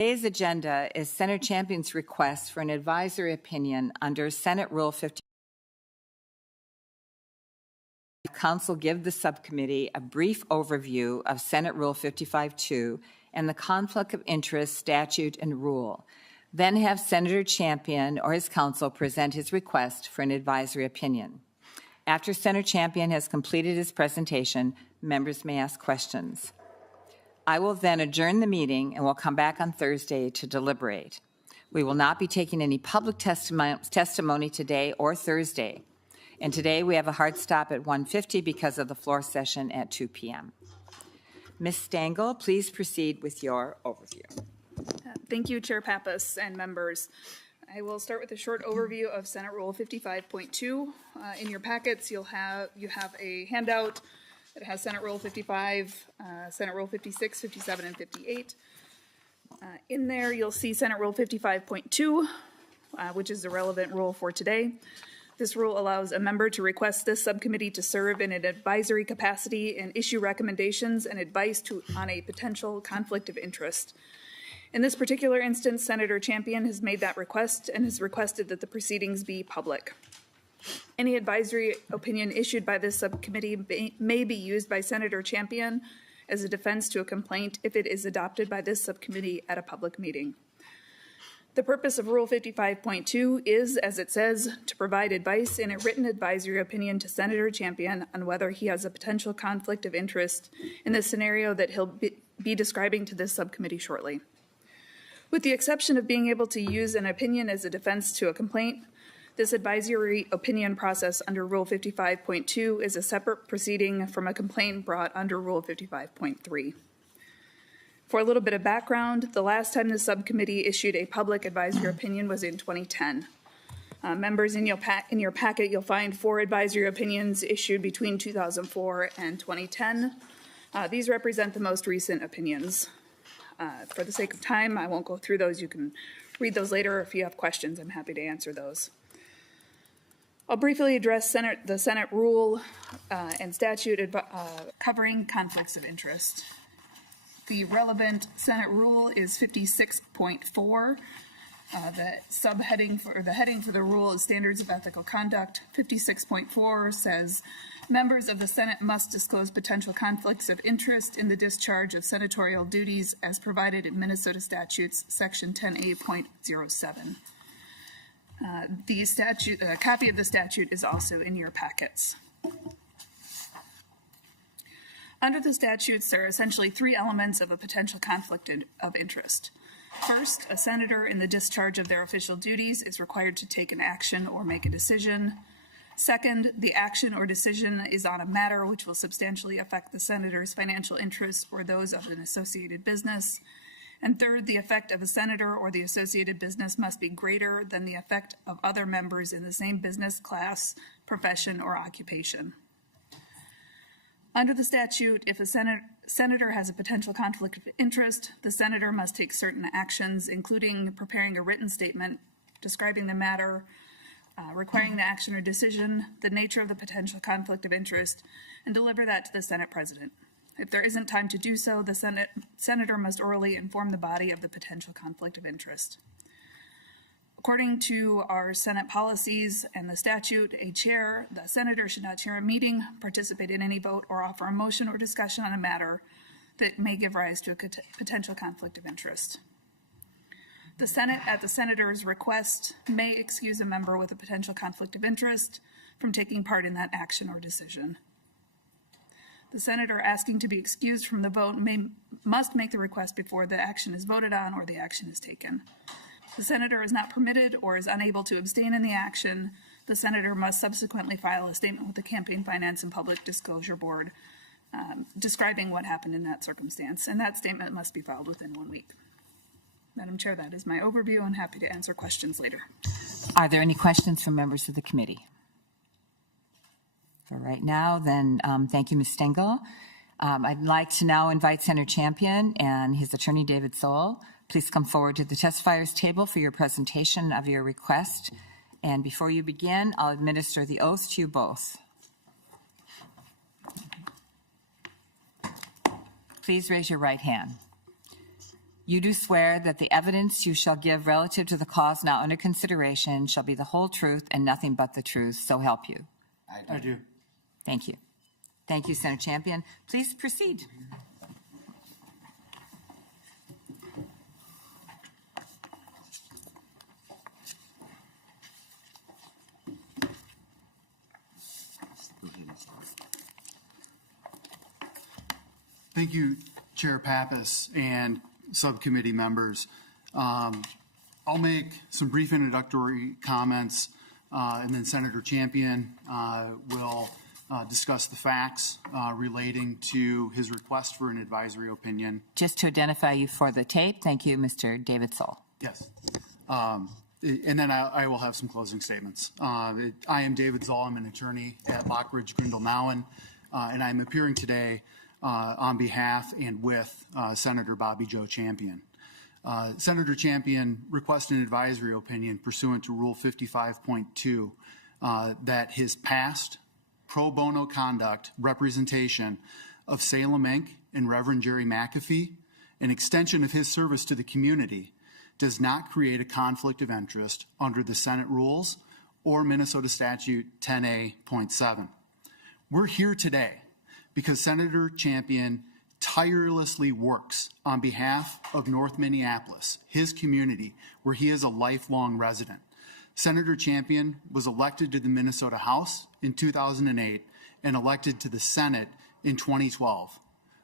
Today's agenda is Senator Champion's request for an advisory opinion under Senate Rule 50. Council give the subcommittee a brief overview of Senate Rule 55-2 and the conflict of interest statute and rule. Then have Senator Champion or his counsel present his request for an advisory opinion. After Senator Champion has completed his presentation, members may ask questions. I will then adjourn the meeting and will come back on Thursday to deliberate. We will not be taking any public testimony today or Thursday. And today we have a hard stop at 1:50 because of the floor session at 2 p.m. Ms. Stengel, please proceed with your overview. Thank you, Chair Pappas and members. I will start with a short overview of Senate Rule 55.2. In your packets, you have a handout that has Senate Rule 55, Senate Rule 56, 57, and 58. In there, you'll see Senate Rule 55.2, which is the relevant rule for today. This rule allows a member to request this subcommittee to serve in an advisory capacity and issue recommendations and advice on a potential conflict of interest. In this particular instance, Senator Champion has made that request and has requested that the proceedings be public. Any advisory opinion issued by this subcommittee may be used by Senator Champion as a defense to a complaint if it is adopted by this subcommittee at a public meeting. The purpose of Rule 55.2 is, as it says, to provide advice in a written advisory opinion to Senator Champion on whether he has a potential conflict of interest in the scenario that he'll be describing to this subcommittee shortly. With the exception of being able to use an opinion as a defense to a complaint, this advisory opinion process under Rule 55.2 is a separate proceeding from a complaint brought under Rule 55.3. For a little bit of background, the last time the subcommittee issued a public advisory opinion was in 2010. Members, in your packet, you'll find 4 advisory opinions issued between 2004 and 2010. These represent the most recent opinions. For the sake of time, I won't go through those. You can read those later. If you have questions, I'm happy to answer those. I'll briefly address the Senate rule and statute covering conflicts of interest. The relevant Senate rule is 56.4. The heading for the rule is Standards of Ethical Conduct. 56.4 says, members of the Senate must disclose potential conflicts of interest in the discharge of senatorial duties as provided in Minnesota Statutes, Section 10A.07. A copy of the statute is also in your packets. Under the statutes, there are essentially 3 elements of a potential conflict of interest. First, a senator in the discharge of their official duties is required to take an action or make a decision. Second, the action or decision is on a matter which will substantially affect the senator's financial interests or those of an associated business. And third, the effect of a senator or the associated business must be greater than the effect of other members in the same business, class, profession, or occupation. Under the statute, if a senator has a potential conflict of interest, the senator must take certain actions, including preparing a written statement describing the matter, requiring the action or decision, the nature of the potential conflict of interest, and deliver that to the Senate President. If there isn't time to do so, the senator must orally inform the body of the potential conflict of interest. According to our Senate policies and the statute, the senator should not chair a meeting, participate in any vote, or offer a motion or discussion on a matter that may give rise to a potential conflict of interest. The Senate, at the senator's request, may excuse a member with a potential conflict of interest from taking part in that action or decision. The senator asking to be excused from the vote must make the request before the action is voted on or the action is taken. The senator is not permitted or is unable to abstain in the action. The senator must subsequently file a statement with the Campaign Finance and Public Disclosure Board describing what happened in that circumstance, and that statement must be filed within 1 week. Madam Chair, that is my overview. I'm happy to answer questions later. Are there any questions from members of the committee? For right now, then thank you, Ms. Stengel. I'd like to now invite Senator Champion and his attorney, David Soul. Please come forward to the testifiers table for your presentation of your request. And before you begin, I'll administer the oath to you both. Please raise your right hand. You do swear that the evidence you shall give relative to the cause now under consideration shall be the whole truth and nothing but the truth, so help you. I do. Thank you. Thank you, Senator Champion. Please proceed. Thank you, Chair Pappas and subcommittee members. I'll make some brief introductory comments, and then Senator Champion will discuss the facts relating to his request for an advisory opinion. Just to identify you for the tape, thank you, Mr. David Soul. Yes. And then I will have some closing statements. I am David Zoll. I'm an attorney at Lockridge, Grindle, Mowen, and I'm appearing today on behalf and with Senator Bobby Joe Champion. Senator Champion requested an advisory opinion pursuant to Rule 55.2 that his past pro bono conduct representation of Salem Inc. and Reverend Jerry McAfee, an extension of his service to the community, does not create a conflict of interest under the Senate rules or Minnesota Statute 10A.7. We're here today because Senator Champion tirelessly works on behalf of North Minneapolis, his community, where he is a lifelong resident. Senator Champion was elected to the Minnesota House in 2008 and elected to the Senate in 2012.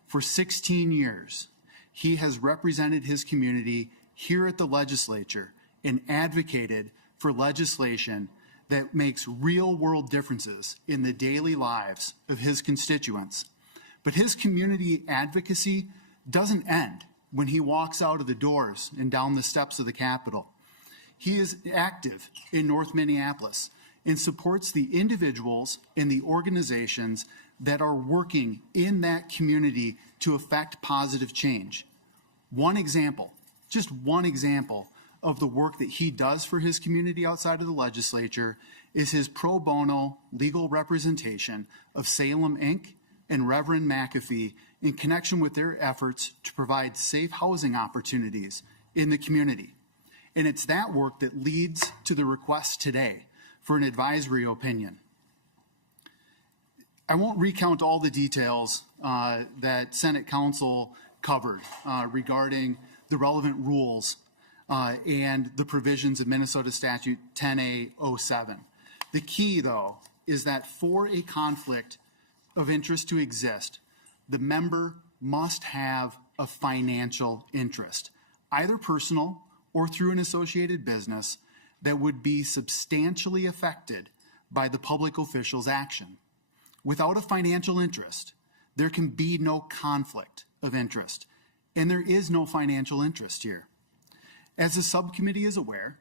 For 16 years, he has represented his community here at the legislature and advocated for legislation that makes real-world differences in the daily lives of his constituents. But his community advocacy doesn't end when he walks out of the doors and down the steps of the Capitol. He is active in North Minneapolis and supports the individuals and the organizations that are working in that community to affect positive change. One example, just one example of the work that he does for his community outside of the legislature is his pro bono legal representation of Salem Inc. and Reverend McAfee in connection with their efforts to provide safe housing opportunities in the community. And it's that work that leads to the request today for an advisory opinion. I won't recount all the details that Senate Council covered regarding the relevant rules and the provisions of Minnesota Statute 10A.07. The key, though, is that for a conflict of interest to exist, the member must have a financial interest, either personal or through an associated business, that would be substantially affected by the public official's action. Without a financial interest, there can be no conflict of interest, and there is no financial interest here. As the subcommittee is aware,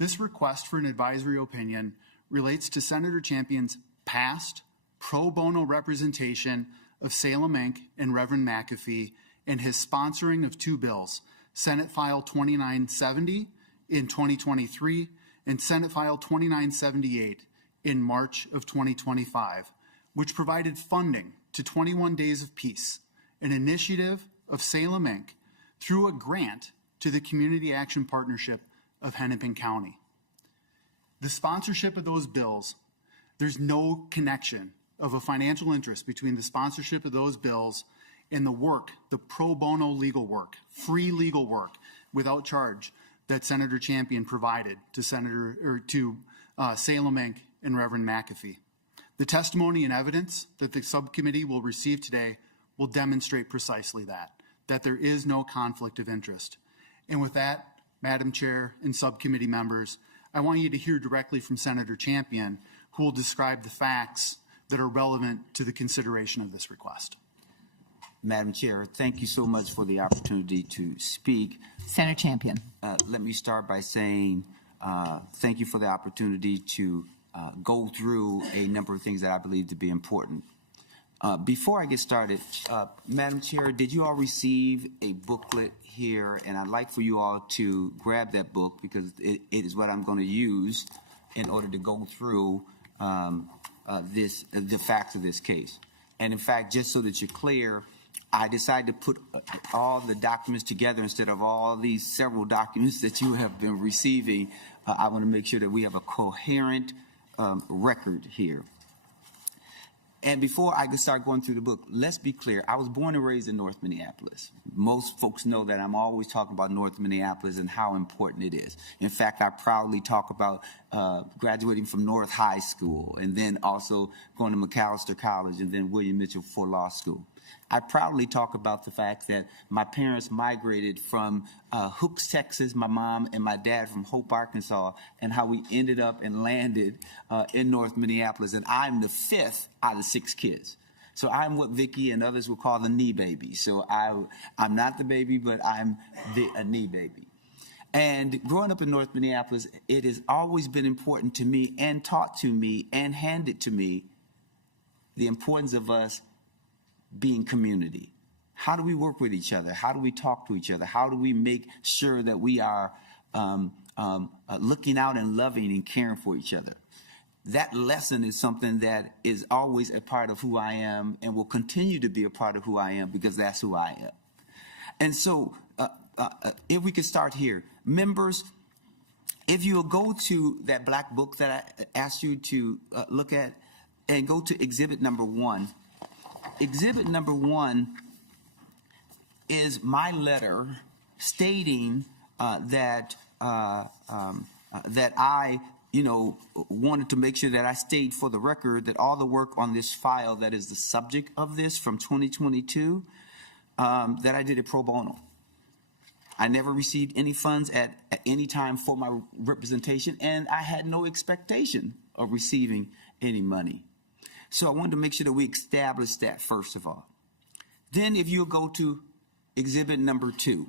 this request for an advisory opinion relates to Senator Champion's past pro bono representation of Salem Inc. and Reverend McAfee and his sponsoring of two bills, Senate File 2970 in 2023 and Senate File 2978 in March of 2025, which provided funding to 21 Days of Peace, an initiative of Salem Inc. through a grant to the Community Action Partnership of Hennepin County. The sponsorship of those bills, there's no connection of a financial interest between the sponsorship of those bills and the work, the pro bono legal work, free legal work without charge that Senator Champion provided to Salem Inc. and Reverend McAfee. The testimony and evidence that the subcommittee will receive today will demonstrate precisely that there is no conflict of interest. And with that, Madam Chair and subcommittee members, I want you to hear directly from Senator Champion, who will describe the facts that are relevant to the consideration of this request. Madam Chair, thank you so much for the opportunity to speak. Senator Champion. Let me start by saying thank you for the opportunity to go through a number of things that I believe to be important. Before I get started, Madam Chair, did you all receive a booklet here? And I'd like for you all to grab that book because it is what I'm going to use in order to go through the facts of this case. And in fact, just so that you're clear, I decided to put all the documents together instead of all these several documents that you have been receiving. I want to make sure that we have a coherent record here. And before I can start going through the book, let's be clear. I was born and raised in North Minneapolis. Most folks know that I'm always talking about North Minneapolis and how important it is. In fact, I proudly talk about graduating from North High School and then also going to McAllister College and then William Mitchell for law school. I proudly talk about the fact that my parents migrated from Hooks, Texas, my mom and my dad from Hope, Arkansas, and how we ended up and landed in North Minneapolis. And I'm the fifth out of 6 kids. So I'm what Vicky and others will call the knee baby. So I'm not the baby, but I'm a knee baby. And growing up in North Minneapolis, it has always been important to me and taught to me and handed to me the importance of us being community. How do we work with each other? How do we talk to each other? How do we make sure that we are looking out and loving and caring for each other? That lesson is something that is always a part of who I am and will continue to be a part of who I am because that's who I am. And so if we could start here. Members, if you'll go to that black book that I asked you to look at and go to exhibit number 1. Exhibit number 1 is my letter stating that I, wanted to make sure that I stayed for the record that all the work on this file that is the subject of this from 2022, that I did it pro bono. I never received any funds at any time for my representation, and I had no expectation of receiving any money. So I wanted to make sure that we establish that first of all. Then if you'll go to exhibit number 2.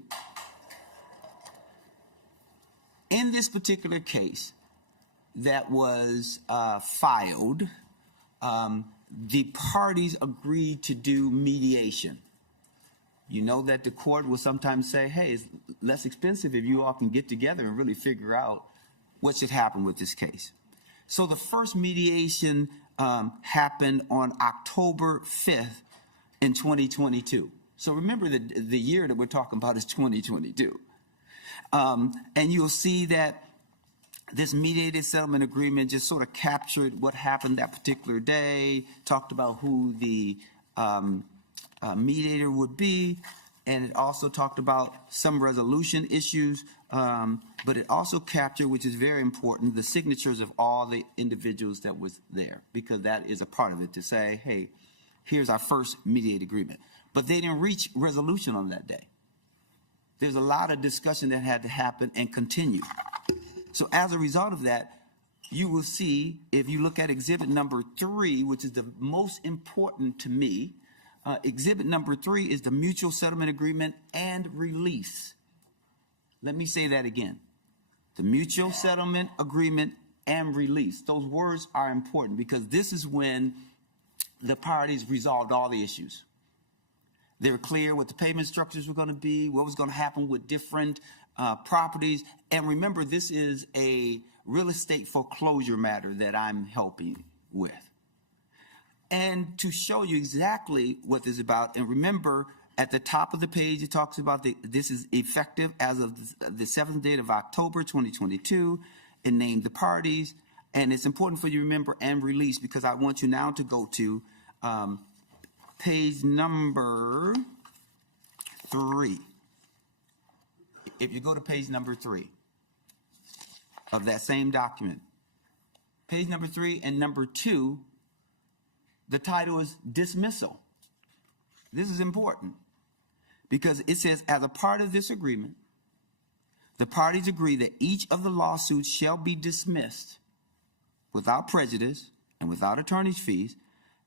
In this particular case that was filed, the parties agreed to do mediation. You know that the court will sometimes say, hey, it's less expensive if you all can get together and really figure out what should happen with this case. So the first mediation happened on October 5th in 2022. So remember that the year that we're talking about is 2022. And you'll see that this mediated settlement agreement just sort of captured what happened that particular day, talked about who the mediator would be, and it also talked about some resolution issues, but it also captured, which is very important, the signatures of all the individuals that was there, because that is a part of it to say, hey, here's our first mediated agreement. But they didn't reach resolution on that day. There's a lot of discussion that had to happen and continue. So as a result of that, you will see, if you look at exhibit number 3, which is the most important to me, exhibit number 3 is the mutual settlement agreement and release. Let me say that again. The mutual settlement agreement and release. Those words are important because this is when the parties resolved all the issues. They were clear what the payment structures were going to be, what was going to happen with different properties. And remember, this is a real estate foreclosure matter that I'm helping with. And to show you exactly what this is about, and remember, at the top of the page, it talks about this is effective as of the 7th date of October 2022. It named the parties, and it's important for you to remember and release because I want you now to go to page number 3. If you go to page number 3 of that same document, page number 3 and number 2, the title is dismissal. This is important because it says, as a part of this agreement, the parties agree that each of the lawsuits shall be dismissed without prejudice and without attorney's fees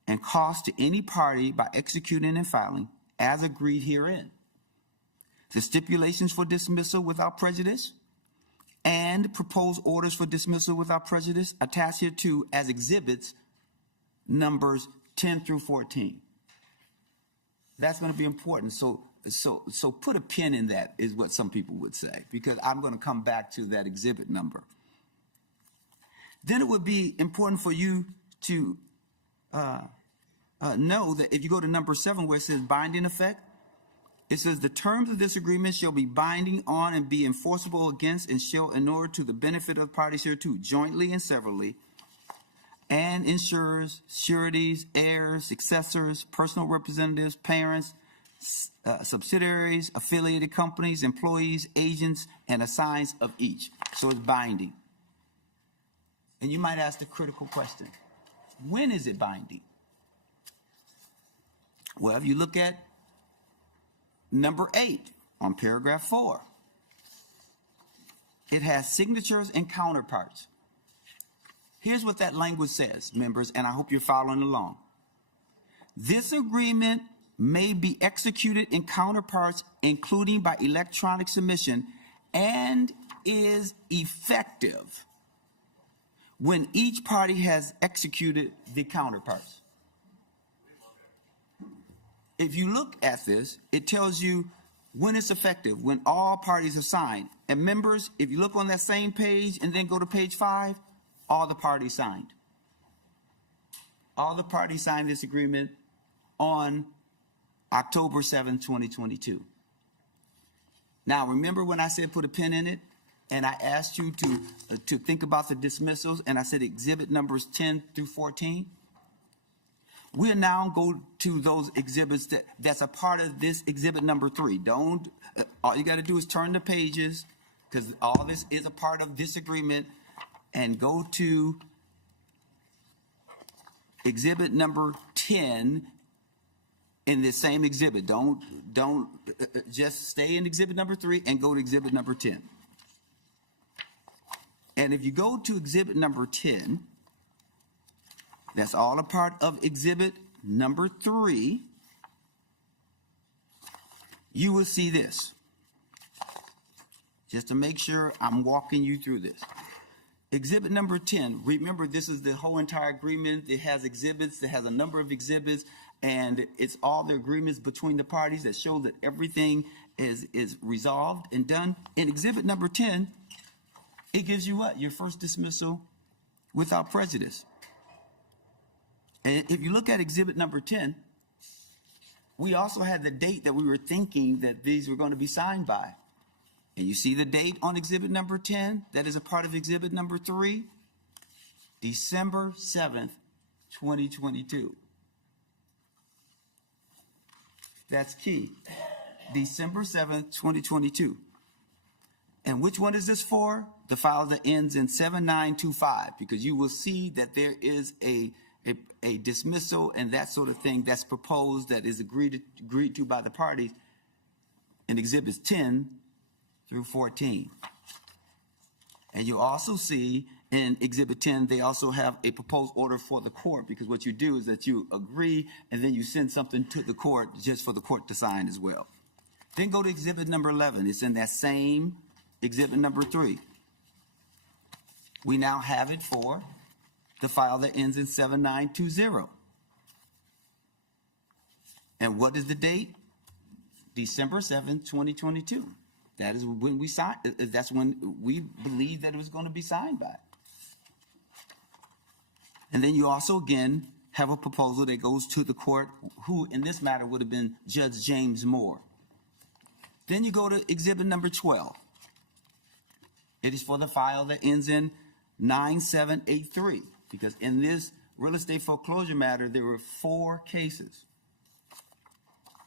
and cost to any party by executing and filing as agreed herein. The stipulations for dismissal without prejudice and proposed orders for dismissal without prejudice attached here to as exhibits numbers 10 through 14. That's going to be important. So put a pin in that is what some people would say, because I'm going to come back to that exhibit number. Then it would be important for you to know that if you go to number 7 where it says binding effect, it says the terms of this agreement shall be binding on and be enforceable against and shall inure to the benefit of the parties hereto, jointly and severally, and insurers, sureties, heirs, successors, personal representatives, parents, subsidiaries, affiliated companies, employees, agents, and assigns of each. So it's binding. And you might ask the critical question, when is it binding? Well, if you look at number 8 on paragraph 4, it has signatures and counterparts. Here's what that language says, members, and I hope you're following along. This agreement may be executed in counterparts, including by electronic submission, and is effective when each party has executed the counterparts. If you look at this, it tells you when it's effective, when all parties have signed. And members, if you look on that same page and then go to page 5, all the parties signed. All the parties signed this agreement on October 7, 2022. Now, remember when I said put a pin in it, and I asked you to think about the dismissals, and I said exhibit numbers 10 through 14? We'll now go to those exhibits that's a part of this exhibit number 3. All you got to do is turn the pages, because all this is a part of this agreement, and go to exhibit number 10 in this same exhibit. Don't just stay in exhibit number 3 and go to exhibit number 10. And if you go to exhibit number 10, that's all a part of exhibit number 3, you will see this. Just to make sure I'm walking you through this. Exhibit number 10, remember this is the whole entire agreement. It has exhibits, it has a number of exhibits, and it's all the agreements between the parties that show that everything is resolved and done. In exhibit number 10, it gives you what? Your first dismissal without prejudice. And if you look at exhibit number 10, we also had the date that we were thinking that these were going to be signed by. And you see the date on exhibit number 10 that is a part of exhibit number 3? December 7th, 2022. That's key. December 7th, 2022. And which one is this for? The file that ends in 7925, because you will see that there is a dismissal and that sort of thing that's proposed, that is agreed to by the parties in exhibits 10 through 14. And you also see in exhibit 10, they also have a proposed order for the court, because what you do is that you agree and then you send something to the court just for the court to sign as well. Then go to exhibit number 11. It's in that same exhibit number 3. We now have it for the file that ends in 7920. And what is the date? December 7th, 2022. That is when we signed. That's when we believed that it was going to be signed by. And then you also, again, have a proposal that goes to the court, who in this matter would have been Judge James Moore. Then you go to exhibit number 12. It is for the file that ends in 9783, because in this real estate foreclosure matter, there were 4 cases.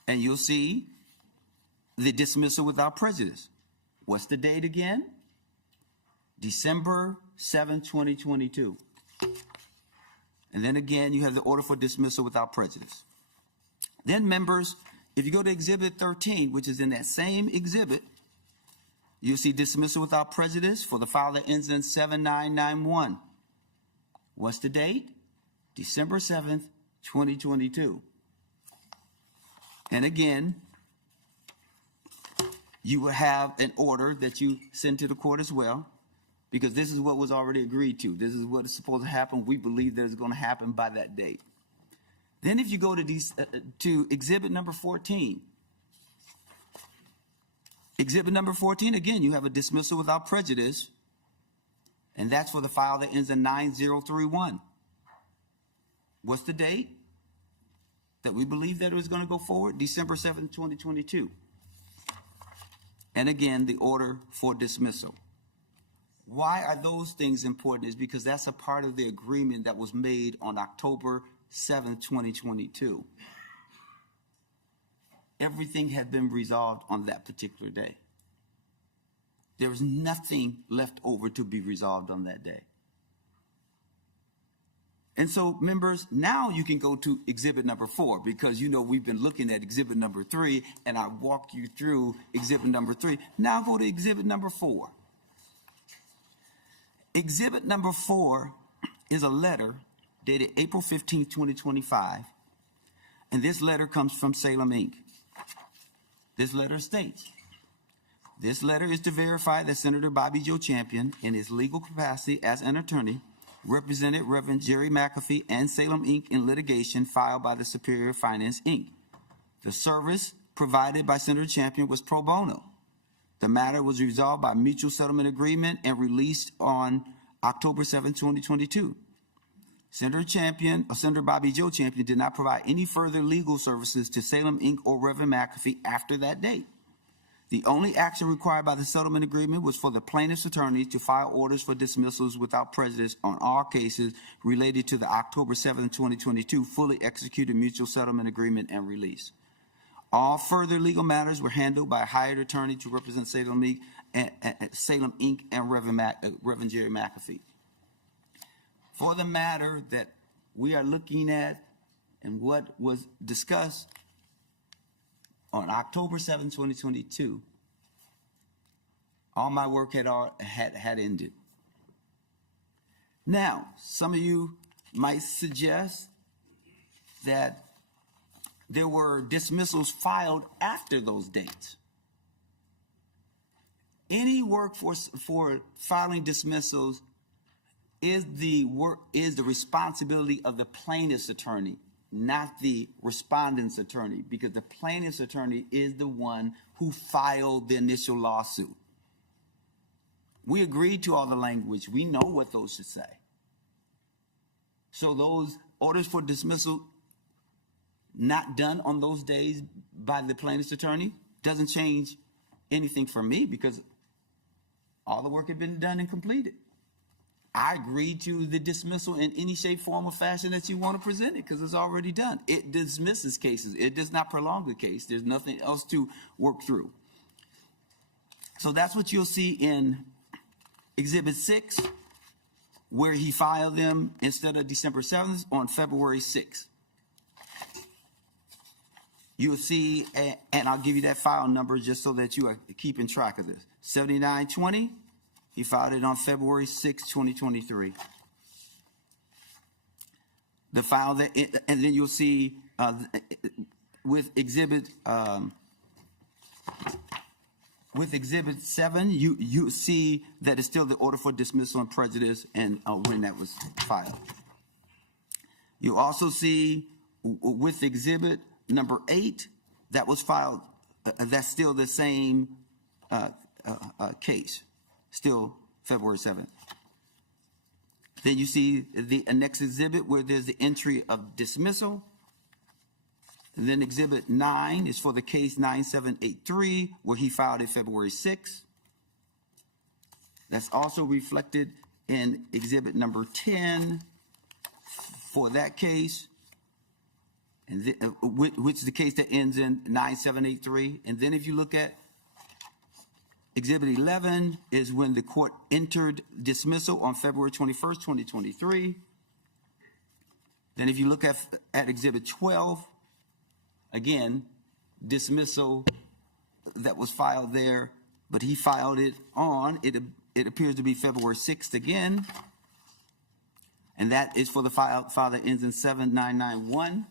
And you'll see the dismissal without prejudice. What's the date again? December 7, 2022. And then again, you have the order for dismissal without prejudice. Then, members, if you go to exhibit 13, which is in that same exhibit, you'll see dismissal without prejudice for the file that ends in 7991. What's the date? December 7th, 2022. And again, you will have an order that you send to the court as well, because this is what was already agreed to. This is what is supposed to happen. We believe that it's going to happen by that date. Then if you go to exhibit number 14, exhibit number 14, again, you have a dismissal without prejudice, and that's for the file that ends in 9031. What's the date? that we believe that it was going to go forward, December 7th, 2022. And again, the order for dismissal. Why are those things important is because that's a part of the agreement that was made on October 7th, 2022. Everything had been resolved on that particular day. There was nothing left over to be resolved on that day. And so, members, now you can go to exhibit number 4 because, you know, we've been looking at exhibit number 3, and I walked you through exhibit number 3. Now go to exhibit number 4. Exhibit number 4 is a letter dated April 15, 2025, and this letter comes from Salem, Inc. This letter states, this letter is to verify that Senator Bobby Joe Champion, in his legal capacity as an attorney, represented Reverend Jerry McAfee and Salem, Inc. in litigation filed by the Superior Finance, Inc. The service provided by Senator Champion was pro bono. The matter was resolved by mutual settlement agreement and released on October 7, 2022. Senator Bobby Joe Champion did not provide any further legal services to Salem, Inc. or Reverend McAfee after that date. The only action required by the settlement agreement was for the plaintiff's attorney to file orders for dismissals without prejudice on all cases related to the October 7, 2022 fully executed mutual settlement agreement and release. All further legal matters were handled by a hired attorney to represent Salem, Inc. and Reverend Jerry McAfee. For the matter that we are looking at and what was discussed on October 7, 2022, all my work had ended. Now, some of you might suggest that there were dismissals filed after those dates. Any work for filing dismissals is the responsibility of the plaintiff's attorney, not the respondent's attorney, because the plaintiff's attorney is the one who filed the initial lawsuit. We agreed to all the language. We know what those should say. So those orders for dismissal not done on those days by the plaintiff's attorney doesn't change anything for me because all the work had been done and completed. I agreed to the dismissal in any shape, form, or fashion that you want to present it because it's already done. It dismisses cases. It does not prolong the case. There's nothing else to work through. So that's what you'll see in Exhibit 6, where he filed them instead of December 7th on February 6th. You'll see, and I'll give you that file number just so that you are keeping track of this. 7920, he filed it on February 6, 2023. The file that, and then you'll see with Exhibit 7, you see that it's still the order for dismissal and prejudice and when that was filed. You also see with Exhibit number 8 that was filed, that's still the same case, still February 7th. Then you see the next exhibit where there's the entry of dismissal. And then Exhibit 9 is for the case 9783, where he filed it February 6th. That's also reflected in Exhibit number 10 for that case, and which is the case that ends in 9783. And then if you look at Exhibit 11 is when the court entered dismissal on February 21st, 2023. Then if you look at Exhibit 12, again, dismissal that was filed there, but he filed it on, it appears to be February 6th again. And that is for the file that ends in 7991.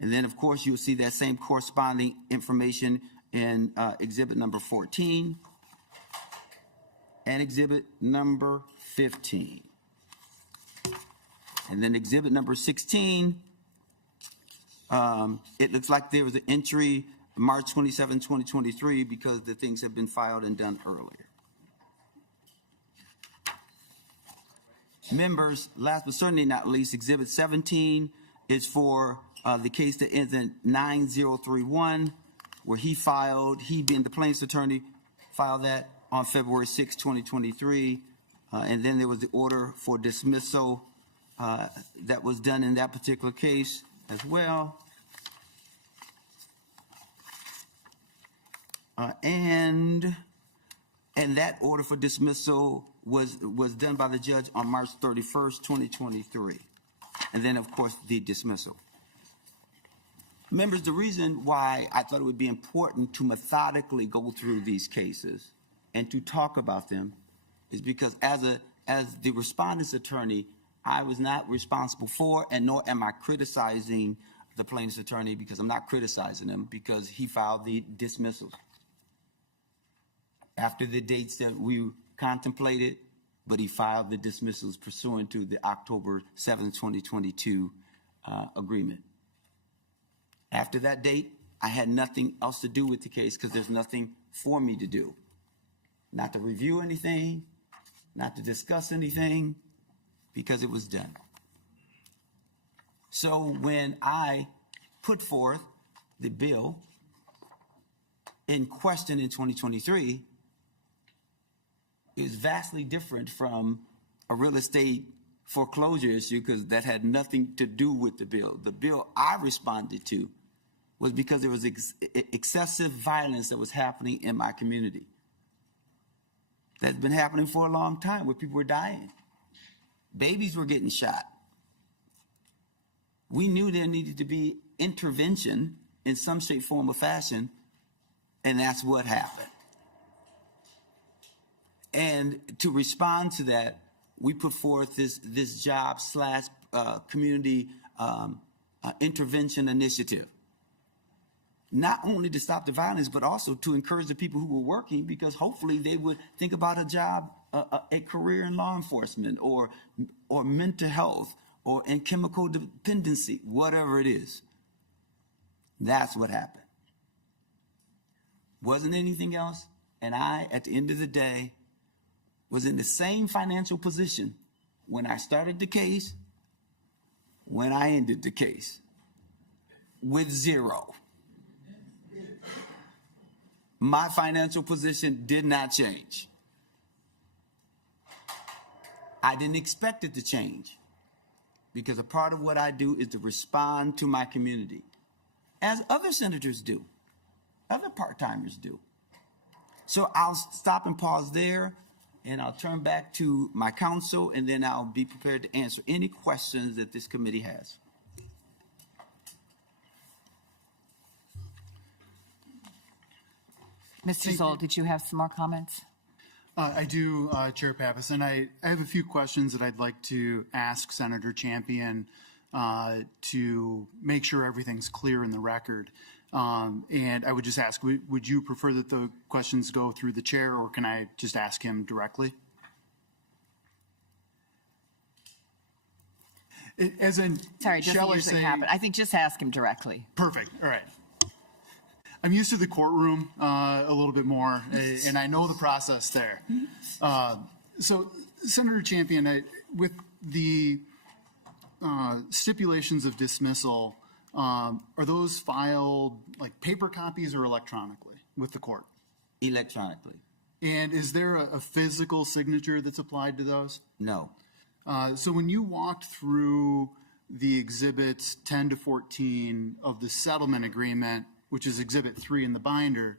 And then, of course, you'll see that same corresponding information in Exhibit number 14 and Exhibit number 15. And then Exhibit number 16, it looks like there was an entry March 27, 2023, because the things have been filed and done earlier. Members, last but certainly not least, Exhibit 17 is for the case that ends in 9031, where he being the plaintiff's attorney, filed that on February 6, 2023. And then there was the order for dismissal that was done in that particular case as well. And that order for dismissal was done by the judge on March 31st, 2023. And then, of course, the dismissal. Members, the reason why I thought it would be important to methodically go through these cases and to talk about them is because as the respondent's attorney, I was not responsible for, and nor am I criticizing the plaintiff's attorney, because I'm not criticizing him, because he filed the dismissals after the dates that we contemplated, but he filed the dismissals pursuant to the October 7, 2022 agreement. After that date, I had nothing else to do with the case because there's nothing for me to do. Not to review anything, not to discuss anything, because it was done. So when I put forth the bill in question in 2023, is vastly different from a real estate foreclosure issue, because that had nothing to do with the bill. The bill I responded to was because there was excessive violence that was happening in my community. That's been happening for a long time, where people were dying. Babies were getting shot. We knew there needed to be intervention in some shape, form, or fashion, and that's what happened. And to respond to that, we put forth this job / community intervention initiative. Not only to stop the violence, but also to encourage the people who were working, because hopefully they would think about a job, a career in law enforcement or mental health or in chemical dependency, whatever it is. That's what happened. Wasn't anything else. And I, at the end of the day, was in the same financial position when I started the case, when I ended the case, with zero. My financial position did not change. I didn't expect it to change, because a part of what I do is to respond to my community, as other senators do, other part-timers do. So I'll stop and pause there, and I'll turn back to my counsel, and then I'll be prepared to answer any questions that this committee has. Mr. Zoll, did you have some more comments? I do, Chair Pappas, and I have a few questions that I'd like to ask Senator Champion to make sure everything's clear in the record. And I would just ask, would you prefer that the questions go through the chair, or can I just ask him directly? As in, Sorry, it doesn't usually happen. I think just ask him directly. Perfect. All right. I'm used to the courtroom a little bit more, and I know the process there. So, Senator Champion, with the stipulations of dismissal, are those filed like paper copies or electronically with the court? Electronically. And is there a physical signature that's applied to those? No. So when you walked through the exhibits 10 to 14 of the settlement agreement, which is Exhibit 3 in the binder,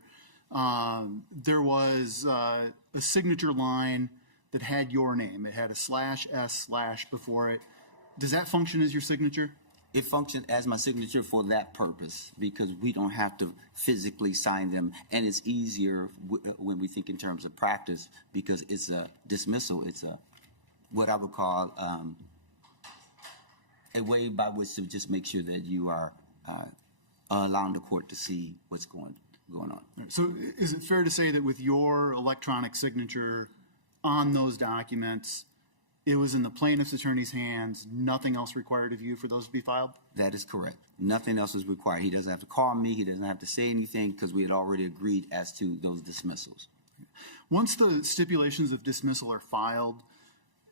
there was a signature line that had your name. It had a /S/ before it. Does that function as your signature? It functioned as my signature for that purpose, because we don't have to physically sign them, and it's easier when we think in terms of practice, because it's a dismissal. It's what I would call a way by which to just make sure that you are allowing the court to see what's going on. So is it fair to say that with your electronic signature on those documents, it was in the plaintiff's attorney's hands, nothing else required of you for those to be filed? That is correct. Nothing else is required. He doesn't have to call me. He doesn't have to say anything, because we had already agreed as to those dismissals. Once the stipulations of dismissal are filed,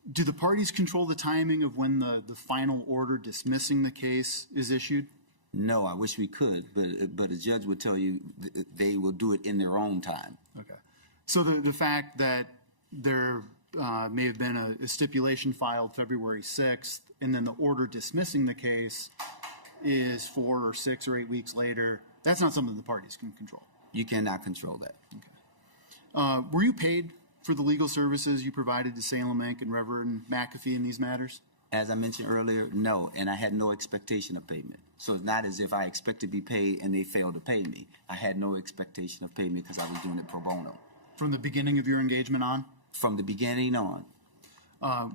Do the parties control the timing of when the final order dismissing the case is issued? No, I wish we could, but a judge would tell you they will do it in their own time. Okay. So the fact that there may have been a stipulation filed February 6th, and then the order dismissing the case is 4 or 6 or 8 weeks later, that's not something the parties can control. You cannot control that. Okay. Were you paid for the legal services you provided to Salem Inc. and Reverend McAfee in these matters? As I mentioned earlier, no, and I had no expectation of payment. So it's not as if I expect to be paid and they failed to pay me. I had no expectation of payment because I was doing it pro bono. From the beginning of your engagement on? From the beginning on.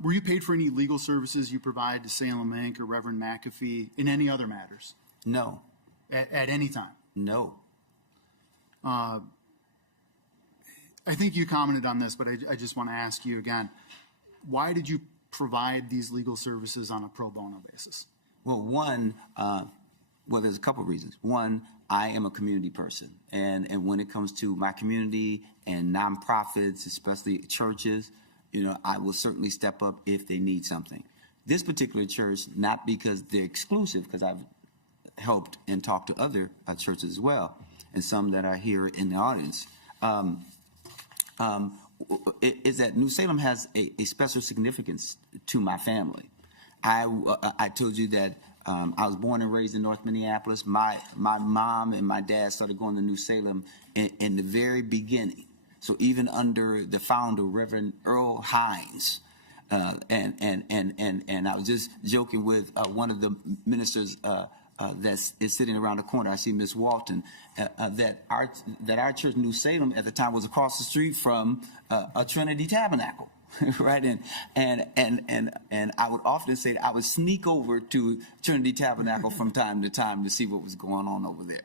Were you paid for any legal services you provide to Salem Inc. or Reverend McAfee in any other matters? No. At any time? No. I think you commented on this, but I just want to ask you again. Why did you provide these legal services on a pro bono basis? Well, there's a couple of reasons. One, I am a community person, and when it comes to my community and nonprofits, especially churches, I will certainly step up if they need something. This particular church, not because they're exclusive, because I've helped and talked to other churches as well, and some that are here in the audience, is that New Salem has a special significance to my family. I told you that I was born and raised in North Minneapolis. My mom and my dad started going to New Salem in the very beginning. So even under the founder, Reverend Earl Hines, and I was just joking with one of the ministers that is sitting around the corner. I see Miss Walton. That our church, New Salem, at the time was across the street from a Trinity Tabernacle. Right, and I would often say that I would sneak over to Trinity Tabernacle from time to time to see what was going on over there,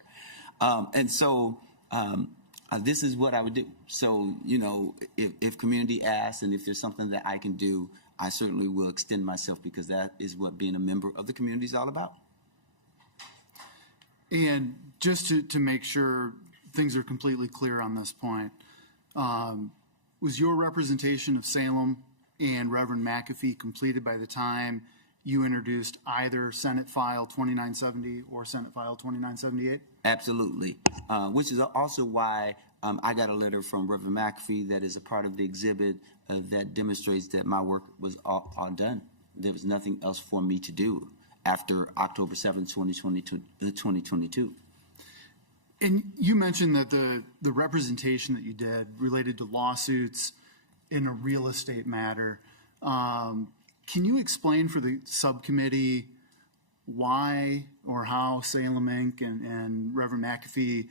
and so this is what I would do. So if community asks and if there's something that I can do, I certainly will extend myself, because that is what being a member of the community is all about. And just to make sure things are completely clear on this point. Was your representation of Salem and Reverend McAfee completed by the time you introduced either Senate File 2970 or Senate File 2978? Absolutely, which is also why I got a letter from Reverend McAfee that is a part of the exhibit that demonstrates that my work was all done. There was nothing else for me to do after October 7, 2022. And you mentioned that the representation that you did related to lawsuits in a real estate matter. Can you explain for the subcommittee why or how Salem Inc. and Reverend McAfee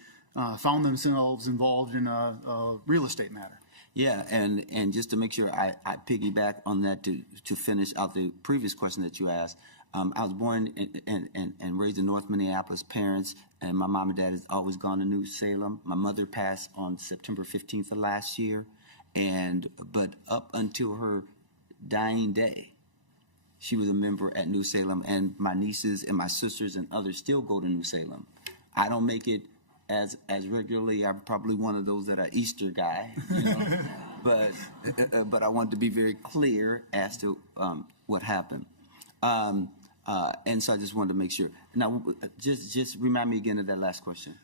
found themselves involved in a real estate matter? Yeah, and just to make sure I piggyback on that to finish out the previous question that you asked. I was born and raised in North Minneapolis. Parents and my mom and dad has always gone to New Salem. My mother passed on September 15th of last year, but up until her dying day, she was a member at New Salem, and my nieces and my sisters and others still go to New Salem. I don't make it as regularly. I'm probably one of those that are Easter guy, but I wanted to be very clear as to what happened. And so I just wanted to make sure. Now, just remind me again of that last question.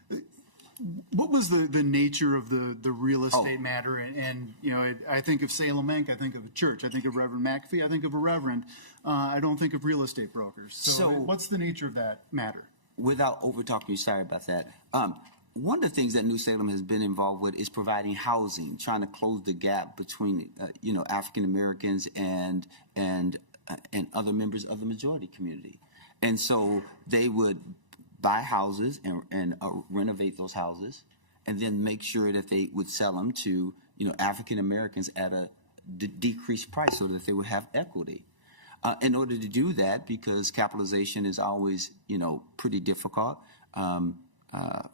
What was the nature of the real estate matter? And I think of Salem Inc., I think of a church. I think of Reverend McAfee. I think of a reverend. I don't think of real estate brokers. So what's the nature of that matter? Without over-talking you, sorry about that. One of the things that New Salem has been involved with is providing housing, trying to close the gap between, African Americans and other members of the majority community. And so they would buy houses and renovate those houses, and then make sure that they would sell them to, African Americans at a decreased price so that they would have equity. In order to do that, because capitalization is always, pretty difficult,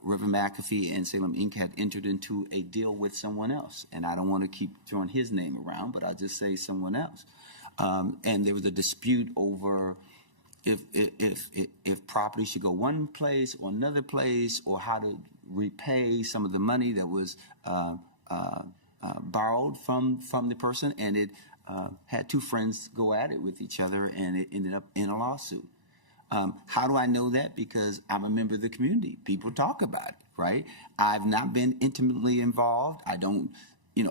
Reverend McAfee and Salem Inc. had entered into a deal with someone else. And I don't want to keep throwing his name around, but I'll just say someone else. And there was a dispute over if property should go one place or another place, or how to repay some of the money that was borrowed from the person. And it had two friends go at it with each other, and it ended up in a lawsuit. How do I know that? Because I'm a member of the community. People talk about it, right? I've not been intimately involved. I don't,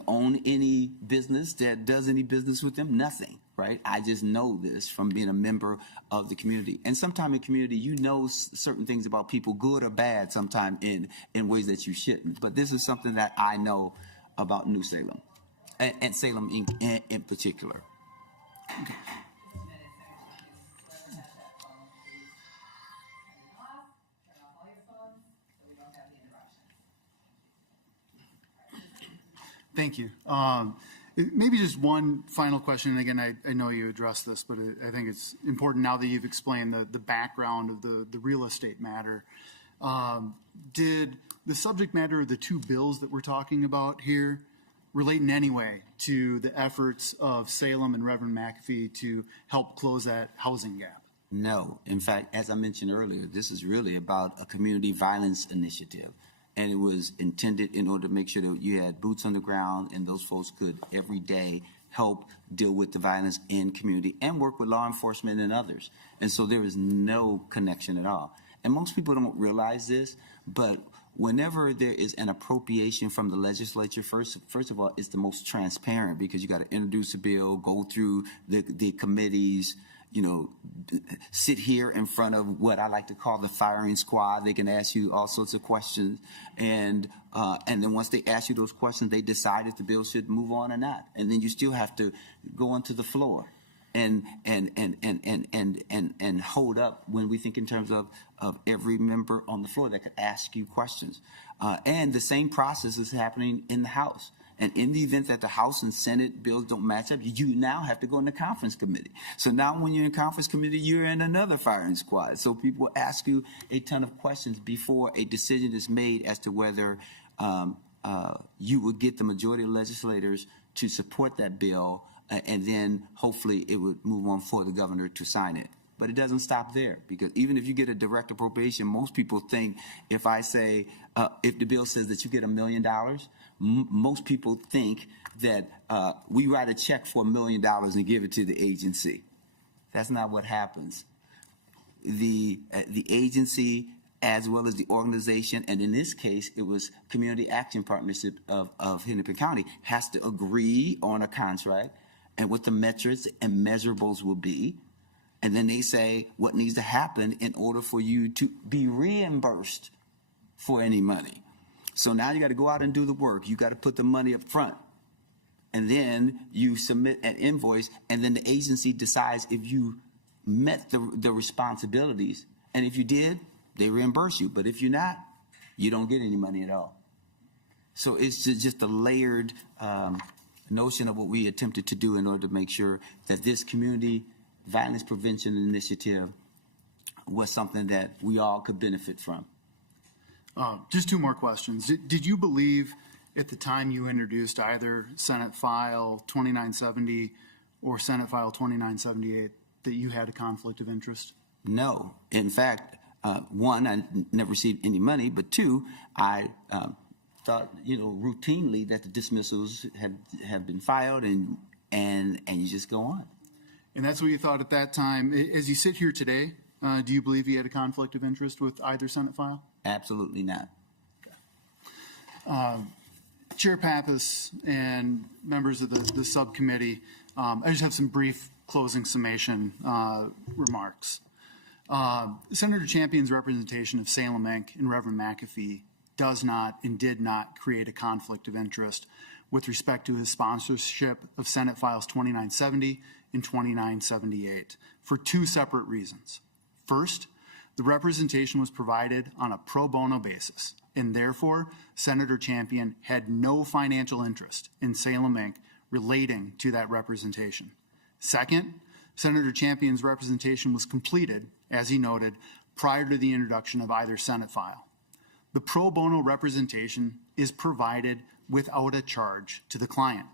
own any business that does any business with them. Nothing, right? I just know this from being a member of the community. And sometimes in community, certain things about people, good or bad, sometimes in ways that you shouldn't. But this is something that I know about New Salem, and Salem in particular. Okay. Thank you. Maybe just one final question. And again, I know you addressed this, but I think it's important now that you've explained the background of the real estate matter. Did the subject matter of the two bills that we're talking about here relate in any way to the efforts of Salem and Reverend McAfee to help close that housing gap? No. In fact, as I mentioned earlier, this is really about a community violence initiative. And it was intended in order to make sure that you had boots on the ground and those folks could every day help deal with the violence in community and work with law enforcement and others. And so there is no connection at all. And most people don't realize this, but whenever there is an appropriation from the legislature, first of all, it's the most transparent because you got to introduce a bill, go through the committees, sit here in front of what I like to call the firing squad. They can ask you all sorts of questions, and then once they ask you those questions, they decide if the bill should move on or not. And then you still have to go onto the floor and hold up when we think in terms of every member on the floor that could ask you questions. And the same process is happening in the House. And in the event that the House and Senate bills don't match up, you now have to go in the conference committee. So now when you're in conference committee, you're in another firing squad. So people ask you a ton of questions before a decision is made as to whether you would get the majority of legislators to support that bill, and then hopefully it would move on for the governor to sign it. But it doesn't stop there, because even if you get a direct appropriation, most people think if I say, if the bill says that you get $1 million, most people think that we write a check for $1 million and give it to the agency. That's not what happens. The agency, as well as the organization, and in this case, it was Community Action Partnership of Hennepin County, has to agree on a contract and what the metrics and measurables will be. And then they say what needs to happen in order for you to be reimbursed for any money. So now you got to go out and do the work. You got to put the money up front. And then you submit an invoice, and then the agency decides if you met the responsibilities. And if you did, they reimburse you. But if you're not, you don't get any money at all. So it's just a layered notion of what we attempted to do in order to make sure that this community violence prevention initiative was something that we all could benefit from. Just two more questions. Did you believe at the time you introduced either Senate File 2970 or Senate File 2978 that you had a conflict of interest? No. In fact, one, I never received any money, but two, I thought, routinely that the dismissals have been filed and you just go on. And that's what you thought at that time. As you sit here today, do you believe you had a conflict of interest with either Senate file? Absolutely not. Chair Pappas and members of the subcommittee, I just have some brief closing summation remarks. Senator Champion's representation of Salem Inc. and Reverend McAfee does not and did not create a conflict of interest with respect to his sponsorship of Senate Files 2970 and 2978 for two separate reasons. First, the representation was provided on a pro bono basis, and therefore Senator Champion had no financial interest in Salem Inc. relating to that representation. Second, Senator Champion's representation was completed, as he noted, prior to the introduction of either Senate file. The pro bono representation is provided without a charge to the client.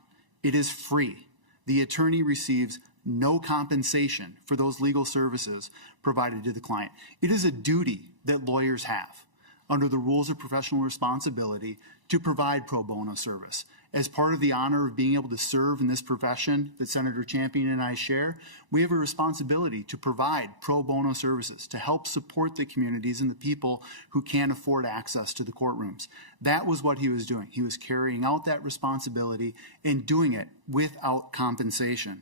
It is free. The attorney receives no compensation for those legal services provided to the client. It is a duty that lawyers have under the rules of professional responsibility to provide pro bono service, as part of the honor of being able to serve in this profession that Senator Champion and I share, we have a responsibility to provide pro bono services to help support the communities and the people who can't afford access to the courtrooms. That was what he was doing. He was carrying out that responsibility and doing it without compensation.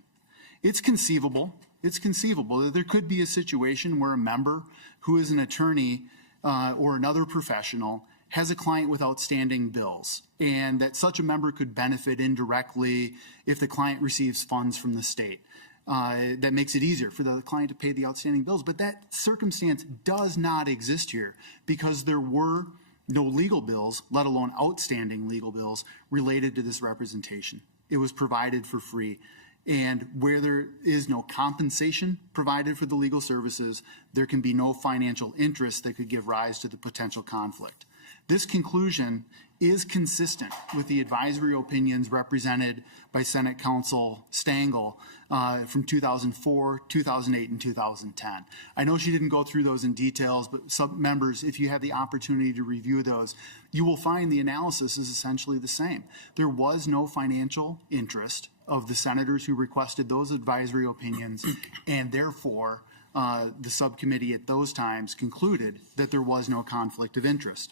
It's conceivable that there could be a situation where a member who is an attorney or another professional has a client with outstanding bills, and that such a member could benefit indirectly if the client receives funds from the state. That makes it easier for the client to pay the outstanding bills. But that circumstance does not exist here because there were no legal bills, let alone outstanding legal bills, related to this representation. It was provided for free. And where there is no compensation provided for the legal services, there can be no financial interest that could give rise to the potential conflict. This conclusion is consistent with the advisory opinions represented by Senate Counsel Stangl from 2004, 2008, and 2010. I know she didn't go through those in details, but some members, if you have the opportunity to review those, you will find the analysis is essentially the same. There was no financial interest of the senators who requested those advisory opinions, and therefore the subcommittee at those times concluded that there was no conflict of interest.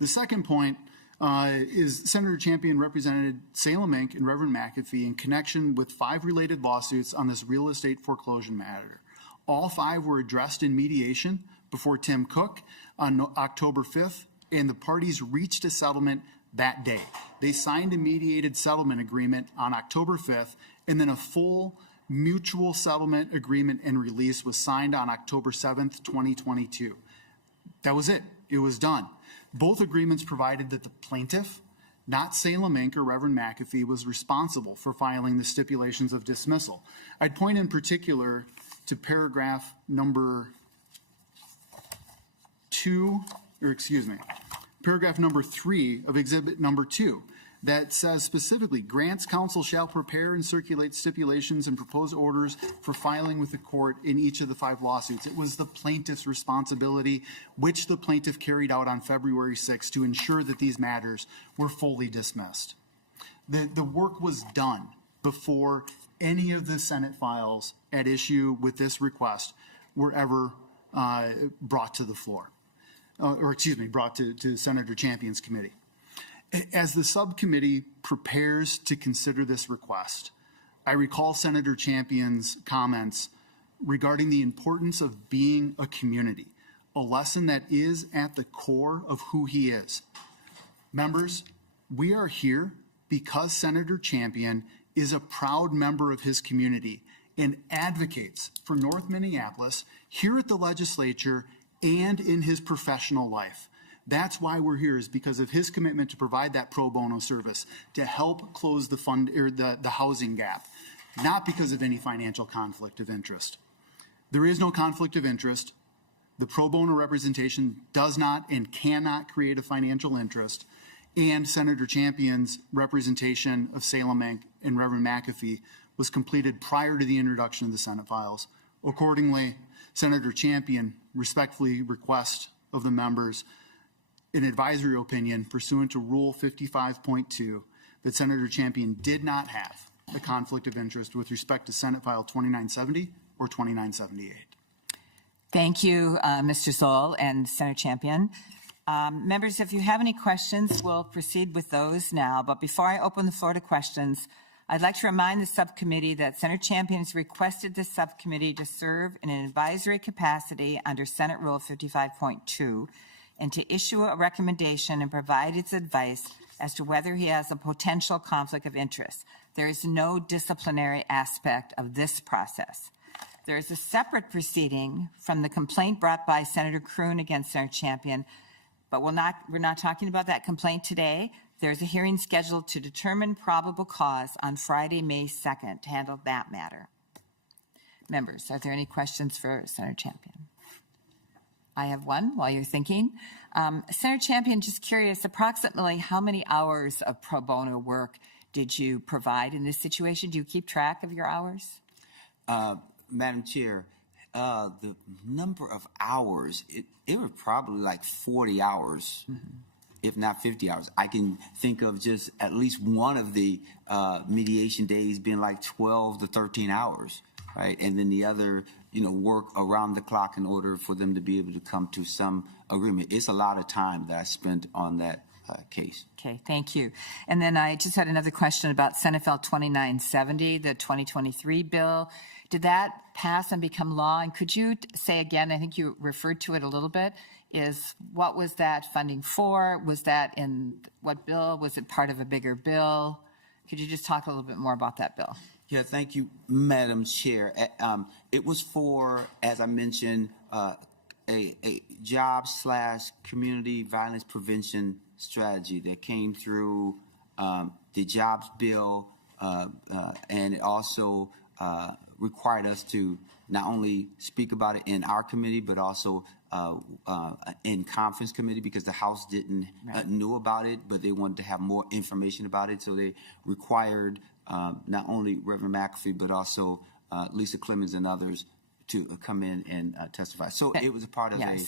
The second point is Senator Champion represented Salem Inc. and Reverend McAfee in connection with 5 related lawsuits on this real estate foreclosure matter. All 5 were addressed in mediation before Tim Cook on October 5th, and the parties reached a settlement that day. They signed a mediated settlement agreement on October 5th, and then a full mutual settlement agreement and release was signed on October 7th, 2022. That was it. It was done. Both agreements provided that the plaintiff, not Salem Inc. or Reverend McAfee, was responsible for filing the stipulations of dismissal. I'd point in particular to paragraph number 3 of exhibit number 2 that says specifically, grants counsel shall prepare and circulate stipulations and propose orders for filing with the court in each of the 5 lawsuits. It was the plaintiff's responsibility, which the plaintiff carried out on February 6th to ensure that these matters were fully dismissed. The work was done before any of the Senate files at issue with this request were ever brought to the floor, brought to Senator Champion's committee. As the subcommittee prepares to consider this request, I recall Senator Champion's comments regarding the importance of being a community, a lesson that is at the core of who he is. Members, we are here because Senator Champion is a proud member of his community and advocates for North Minneapolis here at the legislature and in his professional life. That's why we're here, is because of his commitment to provide that pro bono service to help close the housing gap, not because of any financial conflict of interest. There is no conflict of interest. The pro bono representation does not and cannot create a financial interest, and Senator Champion's representation of Salem Inc. and Reverend McAfee was completed prior to the introduction of the Senate files. Accordingly, Senator Champion respectfully requests of the members an advisory opinion pursuant to Rule 55.2 that Senator Champion did not have a conflict of interest with respect to Senate File 2970 or 2978. Thank you, Mr. Zoll and Senator Champion. Members, if you have any questions, we'll proceed with those now. But before I open the floor to questions, I'd like to remind the subcommittee that Senator Champion has requested this subcommittee to serve in an advisory capacity under Senate Rule 55.2 and to issue a recommendation and provide its advice as to whether he has a potential conflict of interest. There is no disciplinary aspect of this process. There is a separate proceeding from the complaint brought by Senator Kroon against Senator Champion, but we're not talking about that complaint today. There's a hearing scheduled to determine probable cause on Friday, May 2nd to handle that matter. Members, are there any questions for Senator Champion? I have one while you're thinking. Senator Champion, just curious, approximately how many hours of pro bono work did you provide in this situation? Do you keep track of your hours? Madam Chair, the number of hours, it was probably like 40 hours. if not 50 hours. I can think of just at least one of the mediation days being like 12 to 13 hours, right? And then the other, work around the clock in order for them to be able to come to some agreement. It's a lot of time that I spent on that case. Okay, thank you. And then I just had another question about Senate Bill 2970, the 2023 bill. Did that pass and become law? And could you say again, I think you referred to it a little bit, is what was that funding for? Was that in what bill? Was it part of a bigger bill? Could you just talk a little bit more about that bill? Yeah, thank you, Madam Chair. It was for, as I mentioned, a job/community violence prevention strategy that came through the jobs bill, and it also required us to not only speak about it in our committee, but also in conference committee, because the House didn't knew about it, but they wanted to have more information about it. So they required not only Reverend McAfee, but also Lisa Clemens and others to come in and testify. So it was a part of a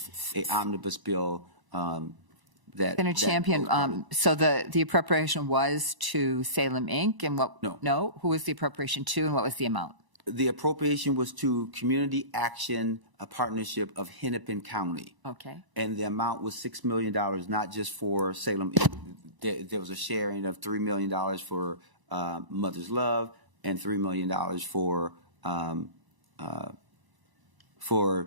omnibus bill that— Senator Champion, so the appropriation was to Salem Inc. and what? No. Who was the appropriation to, and what was the amount? The appropriation was to Community Action, a partnership of Hennepin County. Okay. And the amount was $6 million, not just for Salem Inc. There was a sharing of $3 million for Mother's Love and $3 million for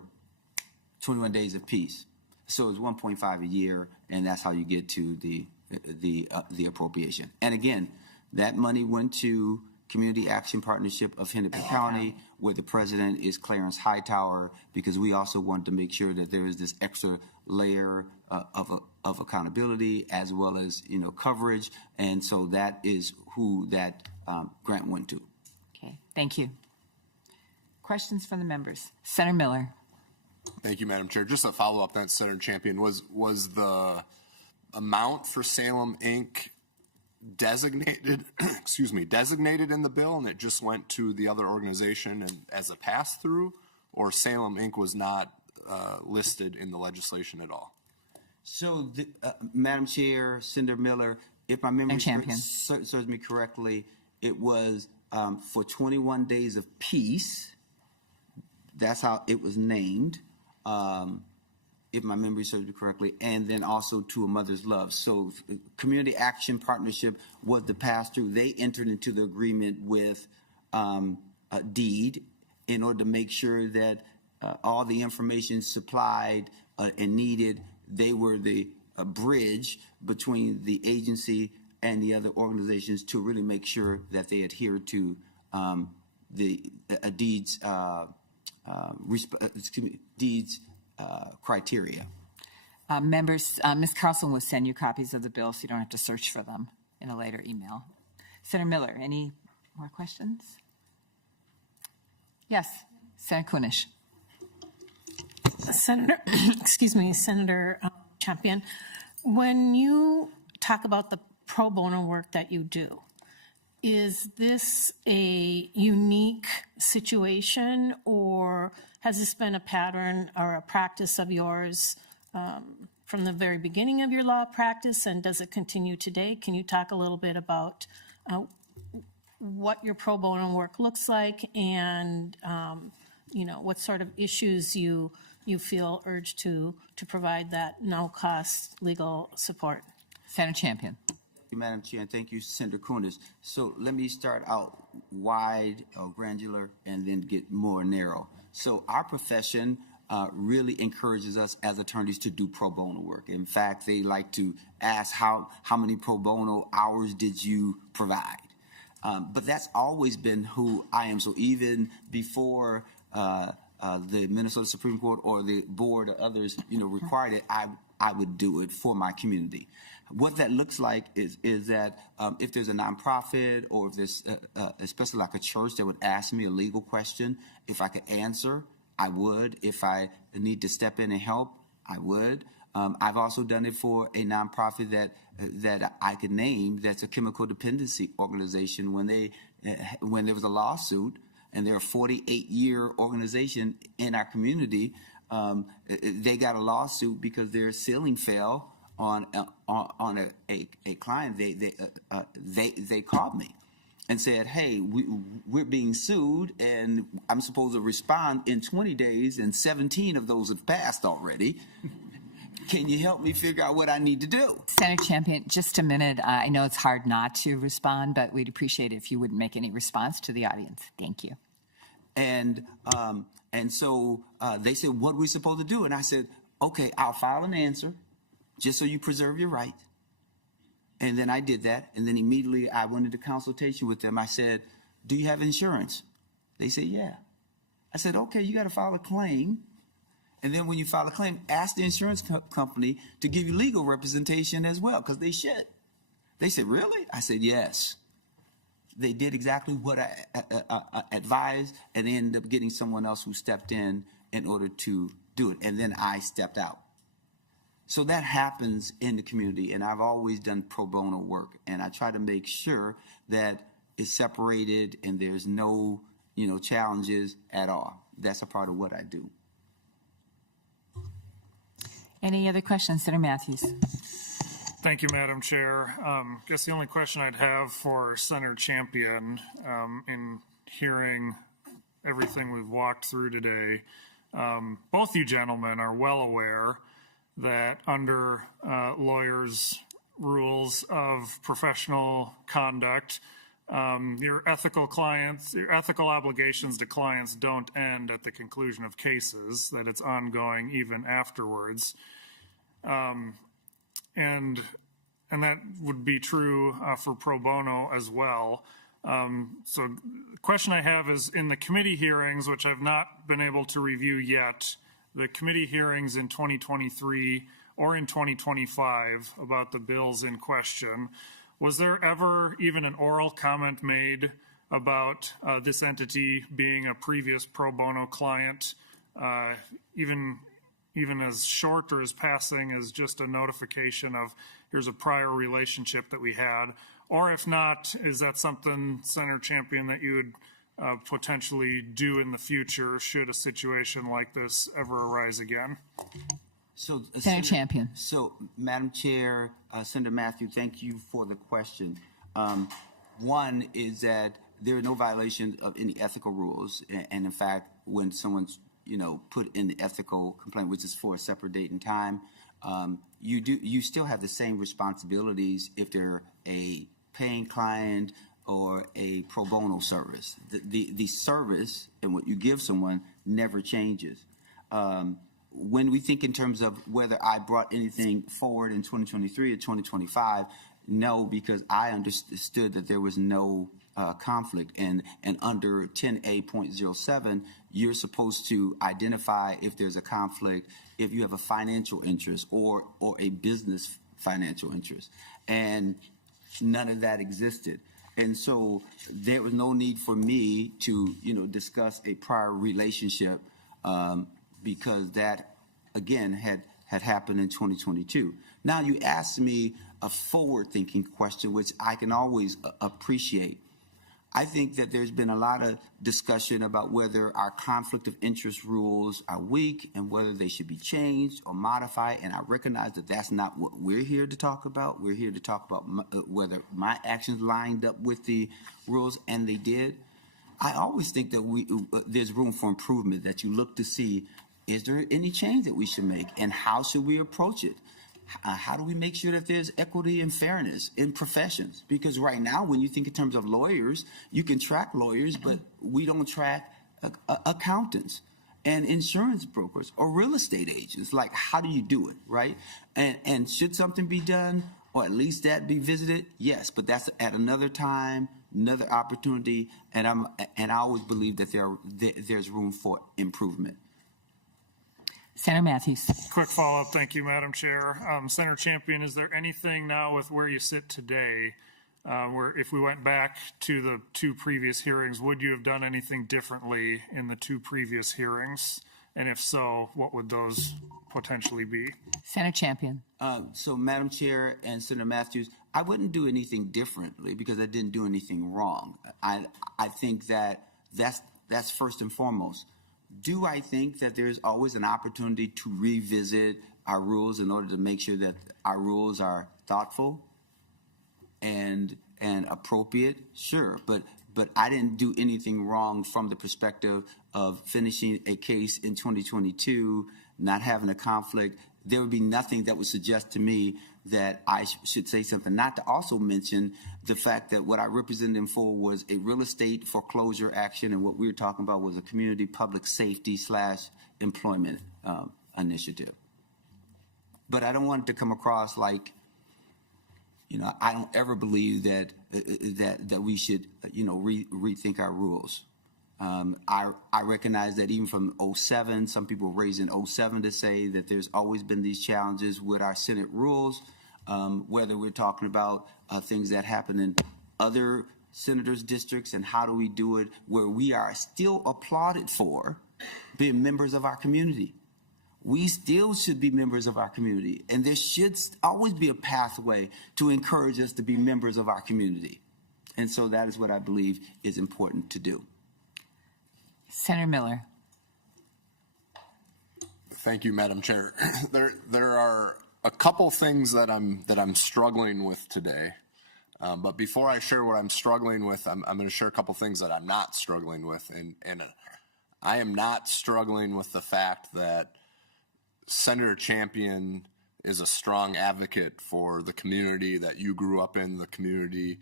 21 Days of Peace. So it's 1.5 a year, and that's how you get to the appropriation. And again, that money went to Community Action Partnership of Hennepin County, where the president is Clarence Hightower, because we also want to make sure that there is this extra layer of accountability as well as coverage, and so that is who that grant went to. Okay, thank you. Questions from the members? Senator Miller. Thank you, Madam Chair. Just a follow-up on Senator Champion. Was the amount for Salem Inc. designated in the bill, and it just went to the other organization and as a pass-through, or Salem Inc. was not listed in the legislation at all? So, Madam Chair, Senator Miller, if my memory serves me correctly, it was for 21 Days of Peace. That's how it was named, if my memory serves me correctly, and then also to A Mother's Love. So Community Action Partnership was the pass-through. They entered into the agreement with DEED in order to make sure that all the information supplied and needed, they were the bridge between the agency and the other organizations to really make sure that they adhere to DEED's DEED's criteria. Members, Ms. Carlson will send you copies of the bill so you don't have to search for them in a later email. Senator Miller, any more questions? Yes, Senator Kunish. Senator Champion, when you talk about the pro bono work that you do, is this a unique situation, or has this been a pattern or a practice of yours from the very beginning of your law practice, and does it continue today? Can you talk a little bit about what your pro bono work looks like, and what sort of issues you feel urged to provide that no-cost legal support? Senator Champion. Thank you, Madam Chair, and thank you, Senator Kunis. So let me start out wide or granular and then get more narrow. So our profession really encourages us as attorneys to do pro bono work. In fact, they like to ask how many pro bono hours did you provide? But that's always been who I am. So even before the Minnesota Supreme Court or the board or others, required it, I would do it for my community. What that looks like is that if there's a nonprofit, or if there's especially like a church that would ask me a legal question, if I could answer, I would. If I need to step in and help, I would. I've also done it for a nonprofit that I could name that's a chemical dependency organization. When there was a lawsuit, and they're a 48-year organization in our community, they got a lawsuit because their ceiling fell on a client, they called me and said, hey, we're being sued, and I'm supposed to respond in 20 days, and 17 of those have passed already. Can you help me figure out what I need to do? Senator Champion, just a minute. I know it's hard not to respond, but we'd appreciate it if you wouldn't make any response to the audience. Thank you. And so they said, what are we supposed to do? And I said, okay, I'll file an answer just so you preserve your right. And then I did that. And then immediately I went into consultation with them. I said, do you have insurance? They said, yeah. I said, okay, you got to file a claim. And then when you file a claim, ask the insurance company to give you legal representation as well, because they should. They said, really? I said, yes. They did exactly what I advised, and they ended up getting someone else who stepped in order to do it. And then I stepped out. So that happens in the community, and I've always done pro bono work, and I try to make sure that it's separated and there's no, challenges at all. That's a part of what I do. Any other questions, Senator Matthews? Thank you, Madam Chair. Guess the only question I'd have for Senator Champion, in hearing everything we've walked through today, both you gentlemen are well aware that under lawyers' rules of professional conduct, your ethical obligations to clients don't end at the conclusion of cases, that it's ongoing even afterwards. And that would be true for pro bono as well. So the question I have is, in the committee hearings, which I've not been able to review yet, the committee hearings in 2023 or in 2025 about the bills in question, was there ever even an oral comment made about this entity being a previous pro bono client, even as short or as passing as just a notification of here's a prior relationship that we had? Or if not, is that something, Senator Champion, that you would potentially do in the future should a situation like this ever arise again? So, Senator Champion. So, Madam Chair, Senator Matthew, thank you for the question. One is that there are no violations of any ethical rules. And in fact, when someone's, put in the ethical complaint, which is for a separate date and time, you still have the same responsibilities if they're a paying client or a pro bono service. The service and what you give someone never changes. When we think in terms of whether I brought anything forward in 2023 or 2025, no, because I understood that there was no conflict. And under 10A.07, you're supposed to identify if there's a conflict, if you have a financial interest or a business financial interest. And none of that existed. And so there was no need for me to, discuss a prior relationship because that, again, had happened in 2022. Now, you asked me a forward-thinking question, which I can always appreciate. I think that there's been a lot of discussion about whether our conflict of interest rules are weak and whether they should be changed or modified, and I recognize that that's not what we're here to talk about. We're here to talk about whether my actions lined up with the rules, and they did. I always think that there's room for improvement, that you look to see, is there any change that we should make, and how should we approach it? How do we make sure that there's equity and fairness in professions? Because right now, when you think in terms of lawyers, you can track lawyers, but we don't track accountants and insurance brokers or real estate agents. Like, how do you do it, right? And should something be done, or at least that be visited? Yes, but that's at another time, another opportunity, and I always believe that there's room for improvement. Senator Matthews. Quick follow-up. Thank you, Madam Chair. Senator Champion, is there anything now with where you sit today where if we went back to the two previous hearings, would you have done anything differently in the two previous hearings? And if so, what would those potentially be? Senator Champion. So, Madam Chair and Senator Matthews, I wouldn't do anything differently because I didn't do anything wrong. I think that's first and foremost. Do I think that there's always an opportunity to revisit our rules in order to make sure that our rules are thoughtful and appropriate, sure, but I didn't do anything wrong from the perspective of finishing a case in 2022, not having a conflict. There would be nothing that would suggest to me that I should say something. Not to also mention the fact that what I represented him for was a real estate foreclosure action, and what we were talking about was a community public safety / employment initiative. But I don't want it to come across like, I don't ever believe that we should, rethink our rules. I recognize that even from 2007, some people raised in 2007 to say that there's always been these challenges with our Senate rules, whether we're talking about things that happen in other senators' districts and how do we do it where we are still applauded for being members of our community. We still should be members of our community, and there should always be a pathway to encourage us to be members of our community. And so that is what I believe is important to do. Senator Miller. Thank you, Madam Chair. There are a couple things that I'm struggling with today. But before I share what I'm struggling with, I'm going to share a couple things that I'm not struggling with. And I am not struggling with the fact that Senator Champion is a strong advocate for the community that you grew up in, the community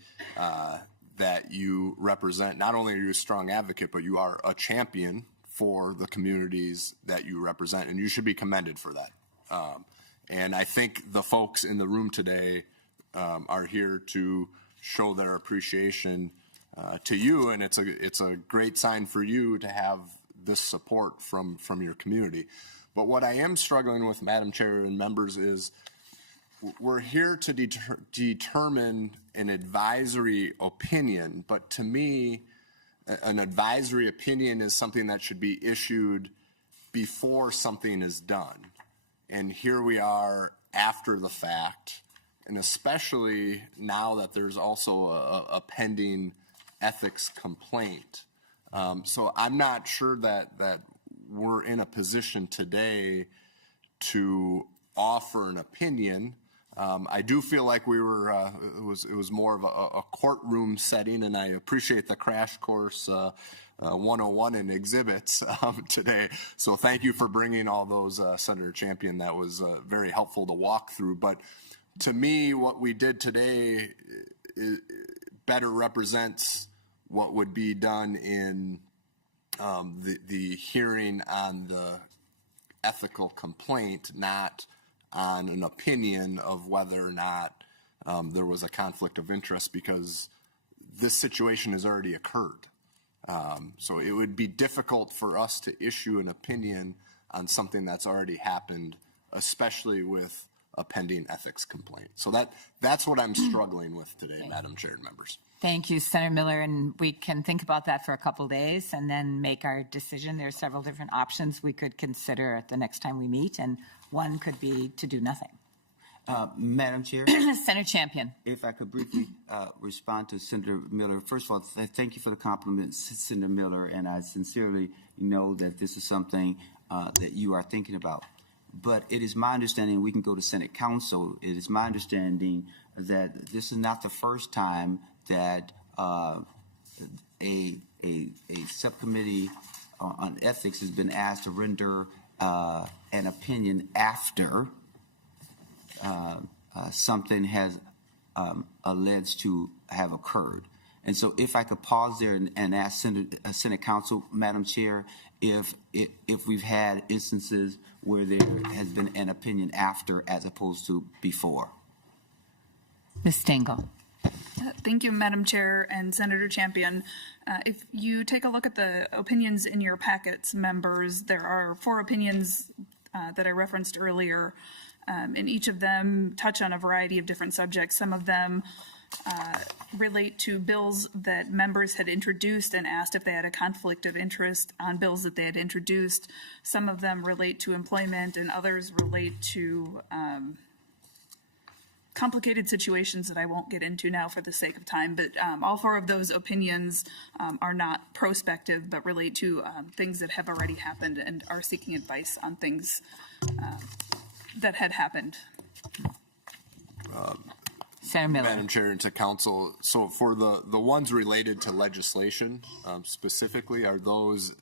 that you represent. Not only are you a strong advocate, but you are a champion for the communities that you represent, and you should be commended for that. And I think the folks in the room today are here to show their appreciation to you, and it's a great sign for you to have this support from your community. But what I am struggling with, Madam Chair and members, is we're here to determine an advisory opinion, but to me, an advisory opinion is something that should be issued before something is done. And here we are after the fact, and especially now that there's also a pending ethics complaint. So I'm not sure that we're in a position today to offer an opinion. I do feel like we were, it was more of a courtroom setting, and I appreciate the crash course 101 in exhibits today. So thank you for bringing all those, Senator Champion. That was very helpful to walk through. But to me, what we did today better represents what would be done in the hearing on the ethical complaint, not on an opinion of whether or not there was a conflict of interest, because this situation has already occurred. So it would be difficult for us to issue an opinion on something that's already happened, especially with a pending ethics complaint. So that's what I'm struggling with today, Madam Chair and members. Thank you, Senator Miller, and we can think about that for a couple days and then make our decision. There are several different options we could consider at the next time we meet, and one could be to do nothing. Madam Chair? Senator Champion. If I could briefly respond to Senator Miller. First of all, thank you for the compliments, Senator Miller, and I sincerely know that this is something that you are thinking about. But it is my understanding, we can go to Senate Council, it is my understanding that this is not the first time that a subcommittee on ethics has been asked to render an opinion after something has alleged to have occurred. And so if I could pause there and ask Senate Council, Madam Chair, if we've had instances where there has been an opinion after as opposed to before. Ms. Stengel. Thank you, Madam Chair and Senator Champion. If you take a look at the opinions in your packets, members, there are 4 opinions that I referenced earlier, and each of them touch on a variety of different subjects. Some of them relate to bills that members had introduced and asked if they had a conflict of interest on bills that they had introduced. Some of them relate to employment, and others relate to complicated situations that I won't get into now for the sake of time, but all 4 of those opinions are not prospective, but relate to things that have already happened and are seeking advice on things that had happened. Senator Miller. Madam Chair, and to council, so for the ones related to legislation specifically, are those,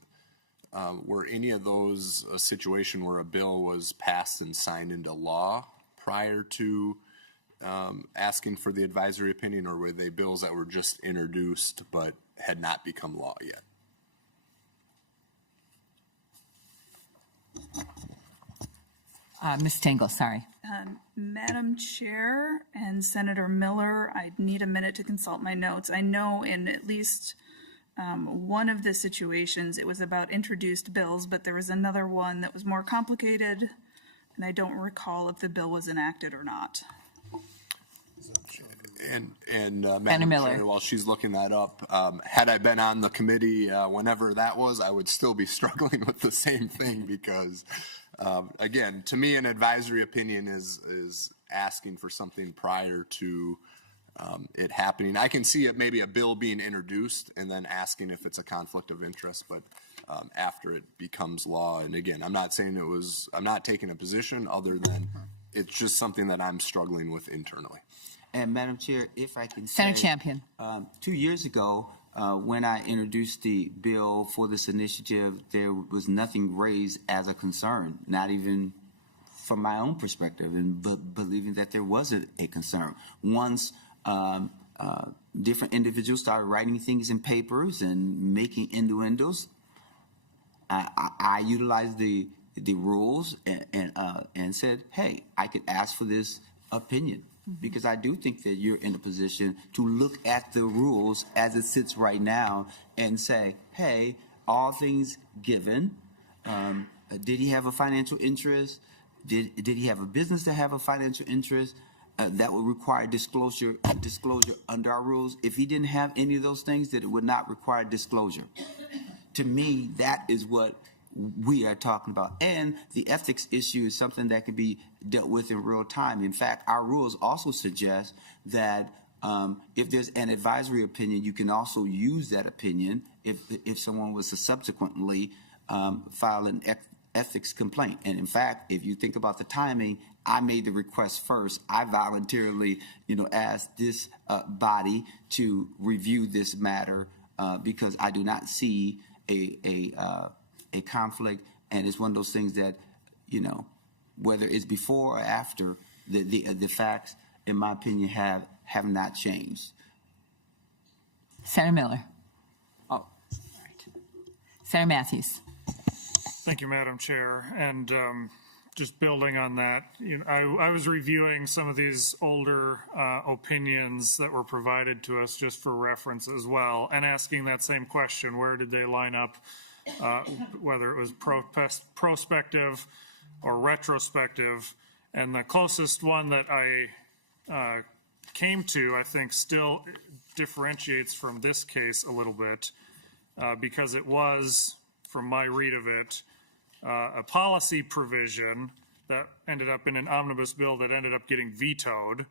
were any of those a situation where a bill was passed and signed into law prior to asking for the advisory opinion, or were they bills that were just introduced but had not become law yet? Ms. Tingle, sorry. Madam Chair and Senator Miller, I need a minute to consult my notes. I know in at least one of the situations, it was about introduced bills, but there was another one that was more complicated, and I don't recall if the bill was enacted or not. And Madam Miller. Chair, while she's looking that up, had I been on the committee whenever that was, I would still be struggling with the same thing because, again, to me, an advisory opinion is asking for something prior to it happening. I can see it maybe a bill being introduced and then asking if it's a conflict of interest, but after it becomes law. And again, I'm not saying I'm not taking a position other than it's just something that I'm struggling with internally. And Madam Chair, if I can say, Senator Champion. 2 years ago, when I introduced the bill for this initiative, there was nothing raised as a concern, not even from my own perspective, and believing that there wasn't a concern. Once different individuals started writing things in papers and making innuendos, I utilized the rules and said, hey, I could ask for this opinion. Because I do think that you're in a position to look at the rules as it sits right now and say, hey, all things given, did he have a financial interest? Did he have a business that have a financial interest that would require disclosure under our rules? If he didn't have any of those things, then it would not require disclosure. To me, that is what we are talking about. And the ethics issue is something that can be dealt with in real time. In fact, our rules also suggest that if there's an advisory opinion, you can also use that opinion if someone was to subsequently file an ethics complaint. And in fact, if you think about the timing, I made the request first. I voluntarily, asked this body to review this matter because I do not see a conflict, and it's one of those things that, whether it's before or after, the facts, in my opinion, have not changed. Senator Miller. Oh, all right. Senator Matthews. Thank you, Madam Chair. And just building on that, I was reviewing some of these older opinions that were provided to us just for reference as well, and asking that same question: where did they line up? Whether it was prospective or retrospective. And the closest one that I came to, I think, still differentiates from this case a little bit because it was, from my read of it, a policy provision that ended up in an omnibus bill that ended up getting vetoed.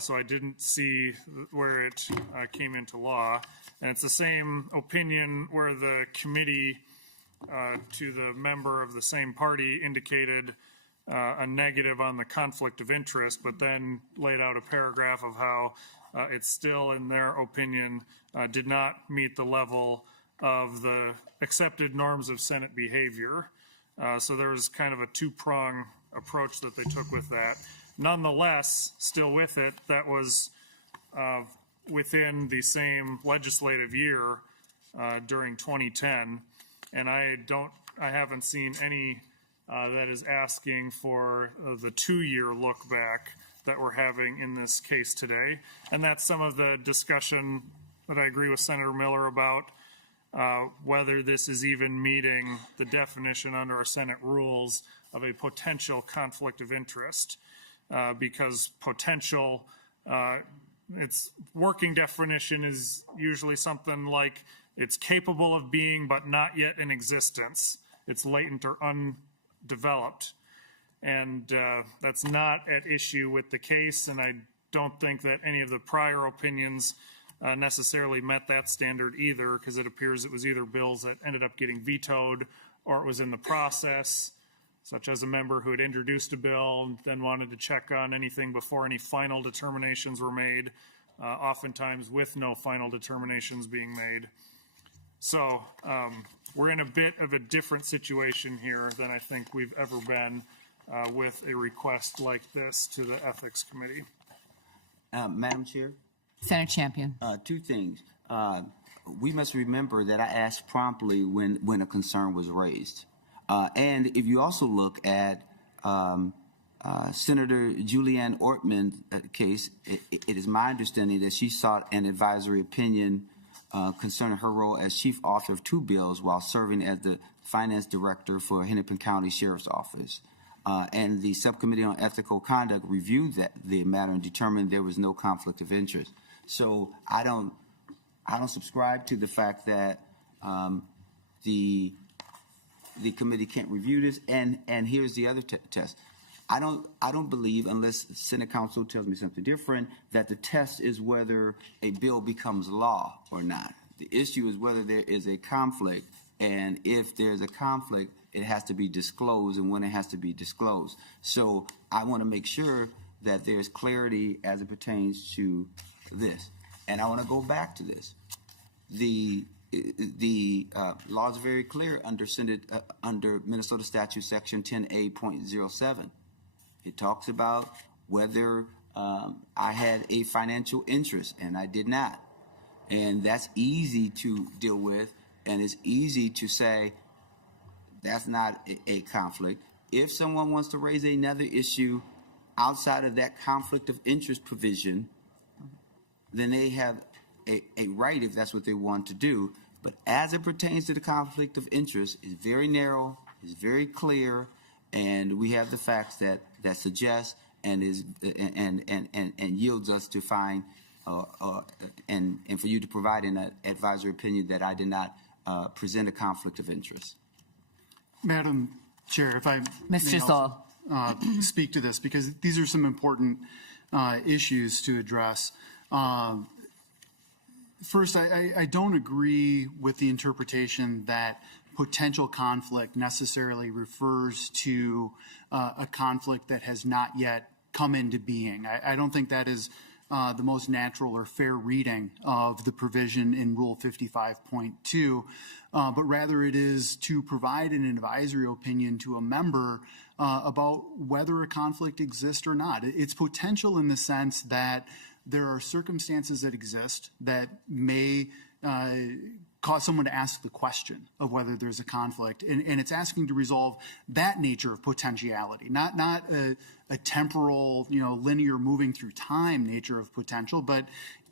So I didn't see where it came into law. And it's the same opinion where the committee to the member of the same party indicated a negative on the conflict of interest, but then laid out a paragraph of how it still, in their opinion, did not meet the level of the accepted norms of Senate behavior. So there was kind of a two-prong approach that they took with that. Nonetheless, still with it, that was within the same legislative year during 2010, and I haven't seen any that is asking for the 2-year look back that we're having in this case today. And that's some of the discussion that I agree with Senator Miller about whether this is even meeting the definition under our Senate rules of a potential conflict of interest. Because potential, its working definition is usually something like it's capable of being but not yet in existence. It's latent or undeveloped. And that's not at issue with the case, and I don't think that any of the prior opinions necessarily met that standard either, because it appears it was either bills that ended up getting vetoed or it was in the process. such as a member who had introduced a bill and then wanted to check on anything before any final determinations were made, oftentimes with no final determinations being made. So we're in a bit of a different situation here than I think we've ever been with a request like this to the Ethics Committee. Madam Chair? Senator Champion. Two things. We must remember that I asked promptly when a concern was raised. And if you also look at Senator Julianne Ortman's case, it is my understanding that she sought an advisory opinion concerning her role as chief author of 2 bills while serving as the finance director for Hennepin County Sheriff's Office. And the Subcommittee on Ethical Conduct reviewed the matter and determined there was no conflict of interest. So I don't subscribe to the fact that the committee can't review this. And here's the other test. I don't believe, unless Senate Counsel tells me something different, that the test is whether a bill becomes law or not. The issue is whether there is a conflict, and if there's a conflict, it has to be disclosed and when it has to be disclosed. So I want to make sure that there's clarity as it pertains to this. And I want to go back to this. The law is very clear under Minnesota Statute Section 10A.07. It talks about whether I had a financial interest, and I did not. And that's easy to deal with, and it's easy to say that's not a conflict. If someone wants to raise another issue outside of that conflict of interest provision, then they have a right if that's what they want to do. But as it pertains to the conflict of interest, it's very narrow, it's very clear, and we have the facts that suggest and yields us to find and for you to provide an advisory opinion that I did not present a conflict of interest. Madam Chair, if I Mr. may Zoll. also, speak to this, because these are some important issues to address. First, I don't agree with the interpretation that potential conflict necessarily refers to a conflict that has not yet come into being. I don't think that is the most natural or fair reading of the provision in Rule 55.2, but rather it is to provide an advisory opinion to a member about whether a conflict exists or not. It's potential in the sense that there are circumstances that exist that may cause someone to ask the question of whether there's a conflict, and it's asking to resolve that nature of potentiality, not a temporal, linear moving through time nature of potential, but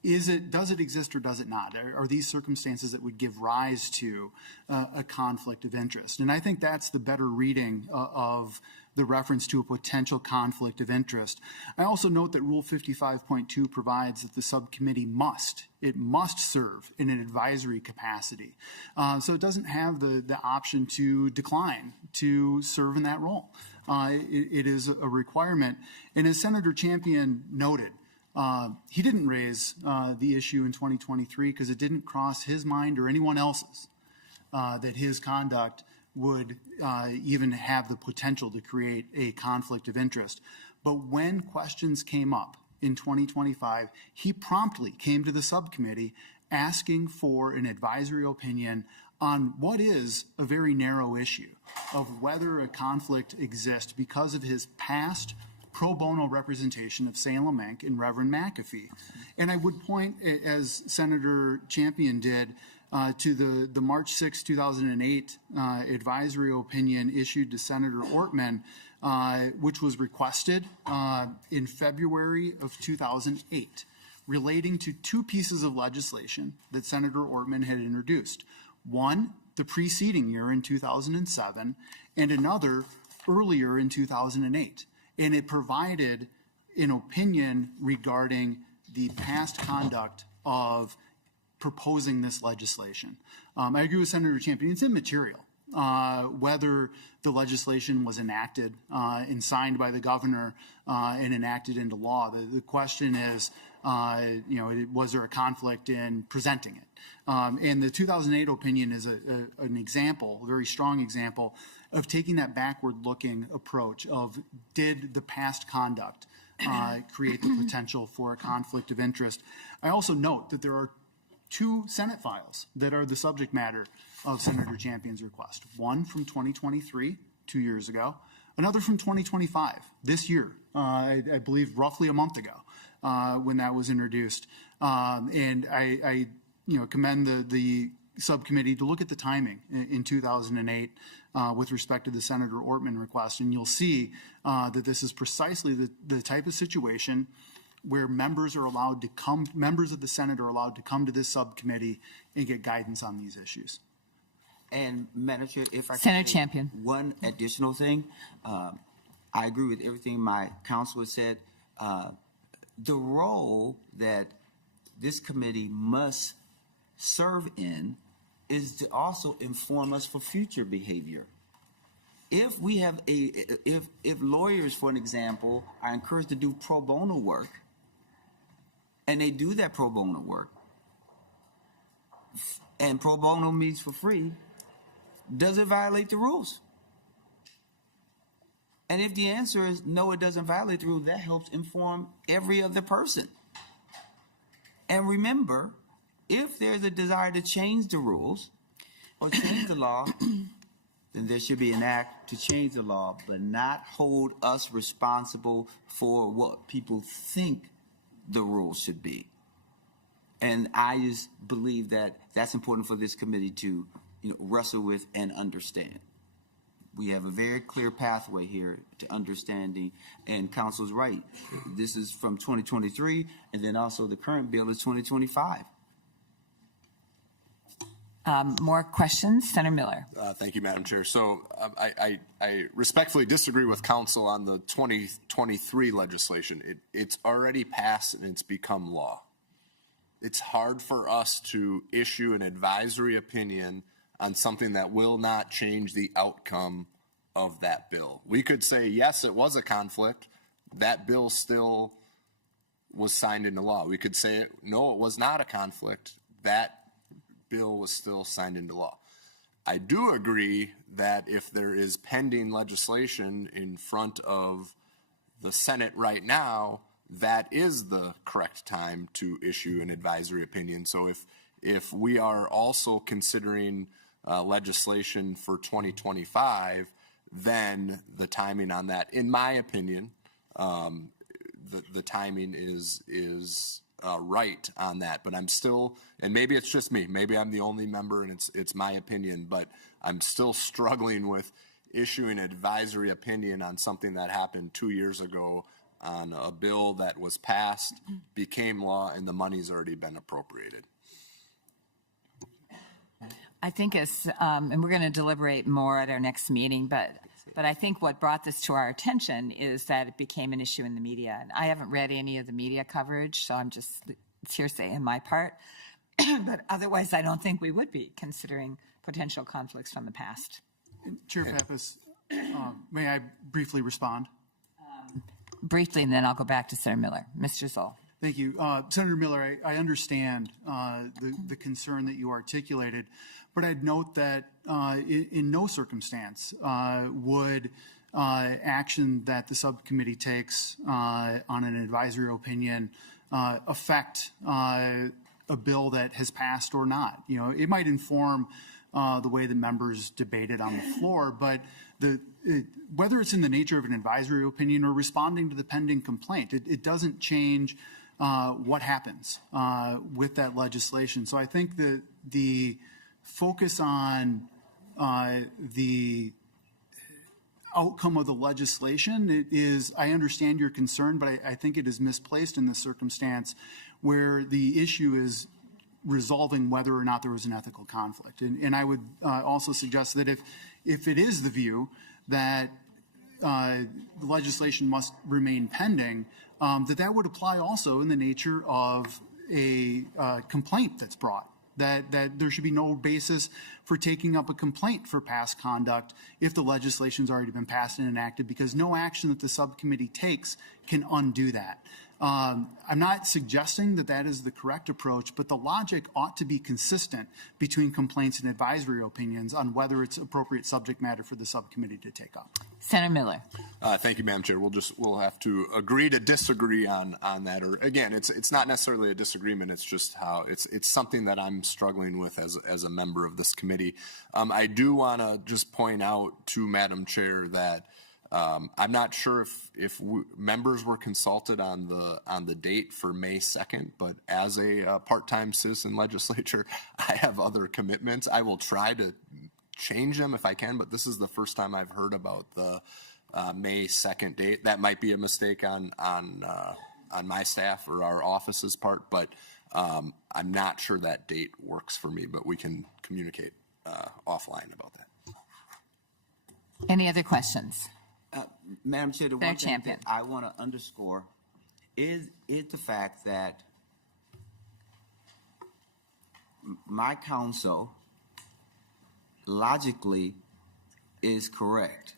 does it exist or does it not? Are these circumstances that would give rise to a conflict of interest? And I think that's the better reading of the reference to a potential conflict of interest. I also note that Rule 55.2 provides that the subcommittee must serve in an advisory capacity. So it doesn't have the option to decline to serve in that role. It is a requirement. And as Senator Champion noted, he didn't raise the issue in 2023 because it didn't cross his mind or anyone else's that his conduct would even have the potential to create a conflict of interest. But when questions came up in 2025, he promptly came to the subcommittee asking for an advisory opinion on what is a very narrow issue of whether a conflict exists because of his past pro bono representation of Salem Inc. and Reverend McAfee. And I would point, as Senator Champion did, to the March 6, 2008 advisory opinion issued to Senator Ortman, which was requested in February of 2008, relating to 2 pieces of legislation that Senator Ortman had introduced. One, the preceding year in 2007, and another earlier in 2008. And it provided an opinion regarding the past conduct of proposing this legislation. I agree with Senator Champion. It's immaterial whether the legislation was enacted and signed by the governor and enacted into law. The question is Was there a conflict in presenting it? And the 2008 opinion is an example, a very strong example, of taking that backward-looking approach of, did the past conduct create the potential for a conflict of interest? I also note that there are 2 Senate files that are the subject matter of Senator Champion's request. One from 2023, 2 years ago, another from 2025, this year, I believe roughly a month ago, when that was introduced. And I commend the subcommittee to look at the timing in 2008 with respect to the Senator Ortman request, and you'll see that this is precisely the type of situation where members of the Senate are allowed to come to this subcommittee and get guidance on these issues. And Madam Chair, if I Senator could Champion. one additional thing, I agree with everything my counselor said. The role that this committee must serve in is to also inform us for future behavior. If we have if lawyers, for an example, are encouraged to do pro bono work, and they do that pro bono work, and pro bono means for free, does it violate the rules? And if the answer is no, it doesn't violate the rules, that helps inform every other person. And remember, if there's a desire to change the rules or change the law, then there should be an act to change the law, but not hold us responsible for what people think the rules should be. And I just believe that that's important for this committee to wrestle with and understand. We have a very clear pathway here to understanding, and council's right. This is from 2023, and then also the current bill is 2025. More questions? Senator Miller. Thank you, Madam Chair. So I respectfully disagree with council on the 2023 legislation. It's already passed and it's become law. It's hard for us to issue an advisory opinion on something that will not change the outcome of that bill. We could say, yes, it was a conflict. That bill still was signed into law. We could say, no, it was not a conflict. That bill was still signed into law. I do agree that if there is pending legislation in front of the Senate right now, that is the correct time to issue an advisory opinion. So if we are also considering legislation for 2025, then the timing on that, in my opinion, the timing is right on that. But I'm still, and maybe it's just me, maybe I'm the only member and it's my opinion, but I'm still struggling with issuing an advisory opinion on something that happened 2 years ago on a bill that was passed, became law, and the money's already been appropriated. I think and we're going to deliberate more at our next meeting, but I think what brought this to our attention is that it became an issue in the media. And I haven't read any of the media coverage, so it's hearsay in my part. But otherwise, I don't think we would be considering potential conflicts from the past. Chair Pappas, may I briefly respond? Briefly, and then I'll go back to Senator Miller. Mr. Zoll. Thank you. Senator Miller, I understand the concern that you articulated, but I'd note that in no circumstance would action that the subcommittee takes on an advisory opinion affect a bill that has passed or not. It might inform the way the members debated on the floor, but whether it's in the nature of an advisory opinion or responding to the pending complaint, it doesn't change what happens with that legislation. So I think that the focus on the outcome of the legislation is, I understand your concern, but I think it is misplaced in this circumstance where the issue is resolving whether or not there was an ethical conflict. And I would also suggest that if it is the view that the legislation must remain pending, that would apply also in the nature of a complaint that's brought, that there should be no basis for taking up a complaint for past conduct if the legislation's already been passed and enacted, because no action that the subcommittee takes can undo that. I'm not suggesting that that is the correct approach, but the logic ought to be consistent between complaints and advisory opinions on whether it's appropriate subject matter for the subcommittee to take up. Senator Miller. Thank you, Madam Chair. We'll have to agree to disagree on that. Or again, it's not necessarily a disagreement. It's just how it's something that I'm struggling with as a member of this committee. I do want to just point out to Madam Chair that I'm not sure if members were consulted on the date for May 2nd, but as a part-time citizen legislature, I have other commitments. I will try to change them if I can, but this is the first time I've heard about the May 2nd date. That might be a mistake on my staff or our office's part, but I'm not sure that date works for me, but we can communicate offline about that. Any other questions? Madam Chair, the one thing that I want to underscore is the fact that my counsel logically is correct.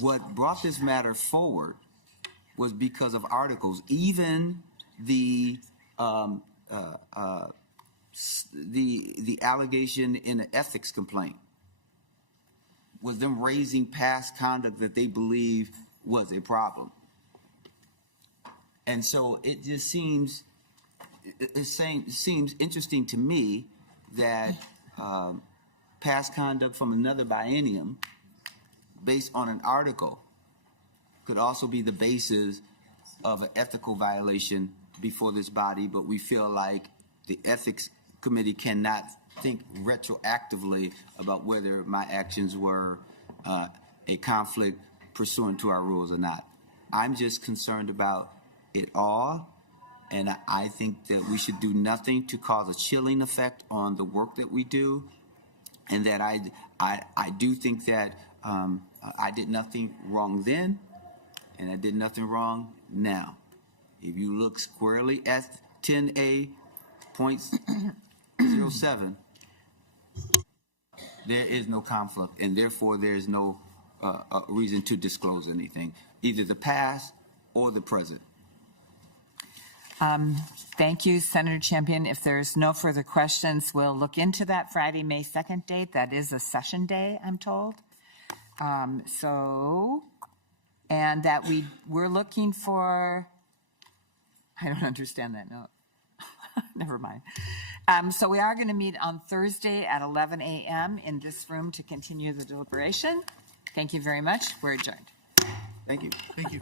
What brought this matter forward was because of articles, even the allegation in the ethics complaint was them raising past conduct that they believe was a problem. And so it just seems interesting to me that past conduct from another biennium based on an article could also be the basis of an ethical violation before this body, but we feel like the ethics committee cannot think retroactively about whether my actions were a conflict pursuant to our rules or not. I'm just concerned about it all, and I think that we should do nothing to cause a chilling effect on the work that we do, and that I do think that I did nothing wrong then, and I did nothing wrong now. If you look squarely at 10A.07, there is no conflict, and therefore there is no reason to disclose anything, either the past or the present. Thank you, Senator Champion. If there's no further questions, we'll look into that Friday, May 2nd date. That is a session day, I'm told. And that we're looking for, I don't understand that note. Never mind. So we are going to meet on Thursday at 11 a.m. in this room to continue the deliberation. Thank you very much. We're adjourned. Thank you. Thank you.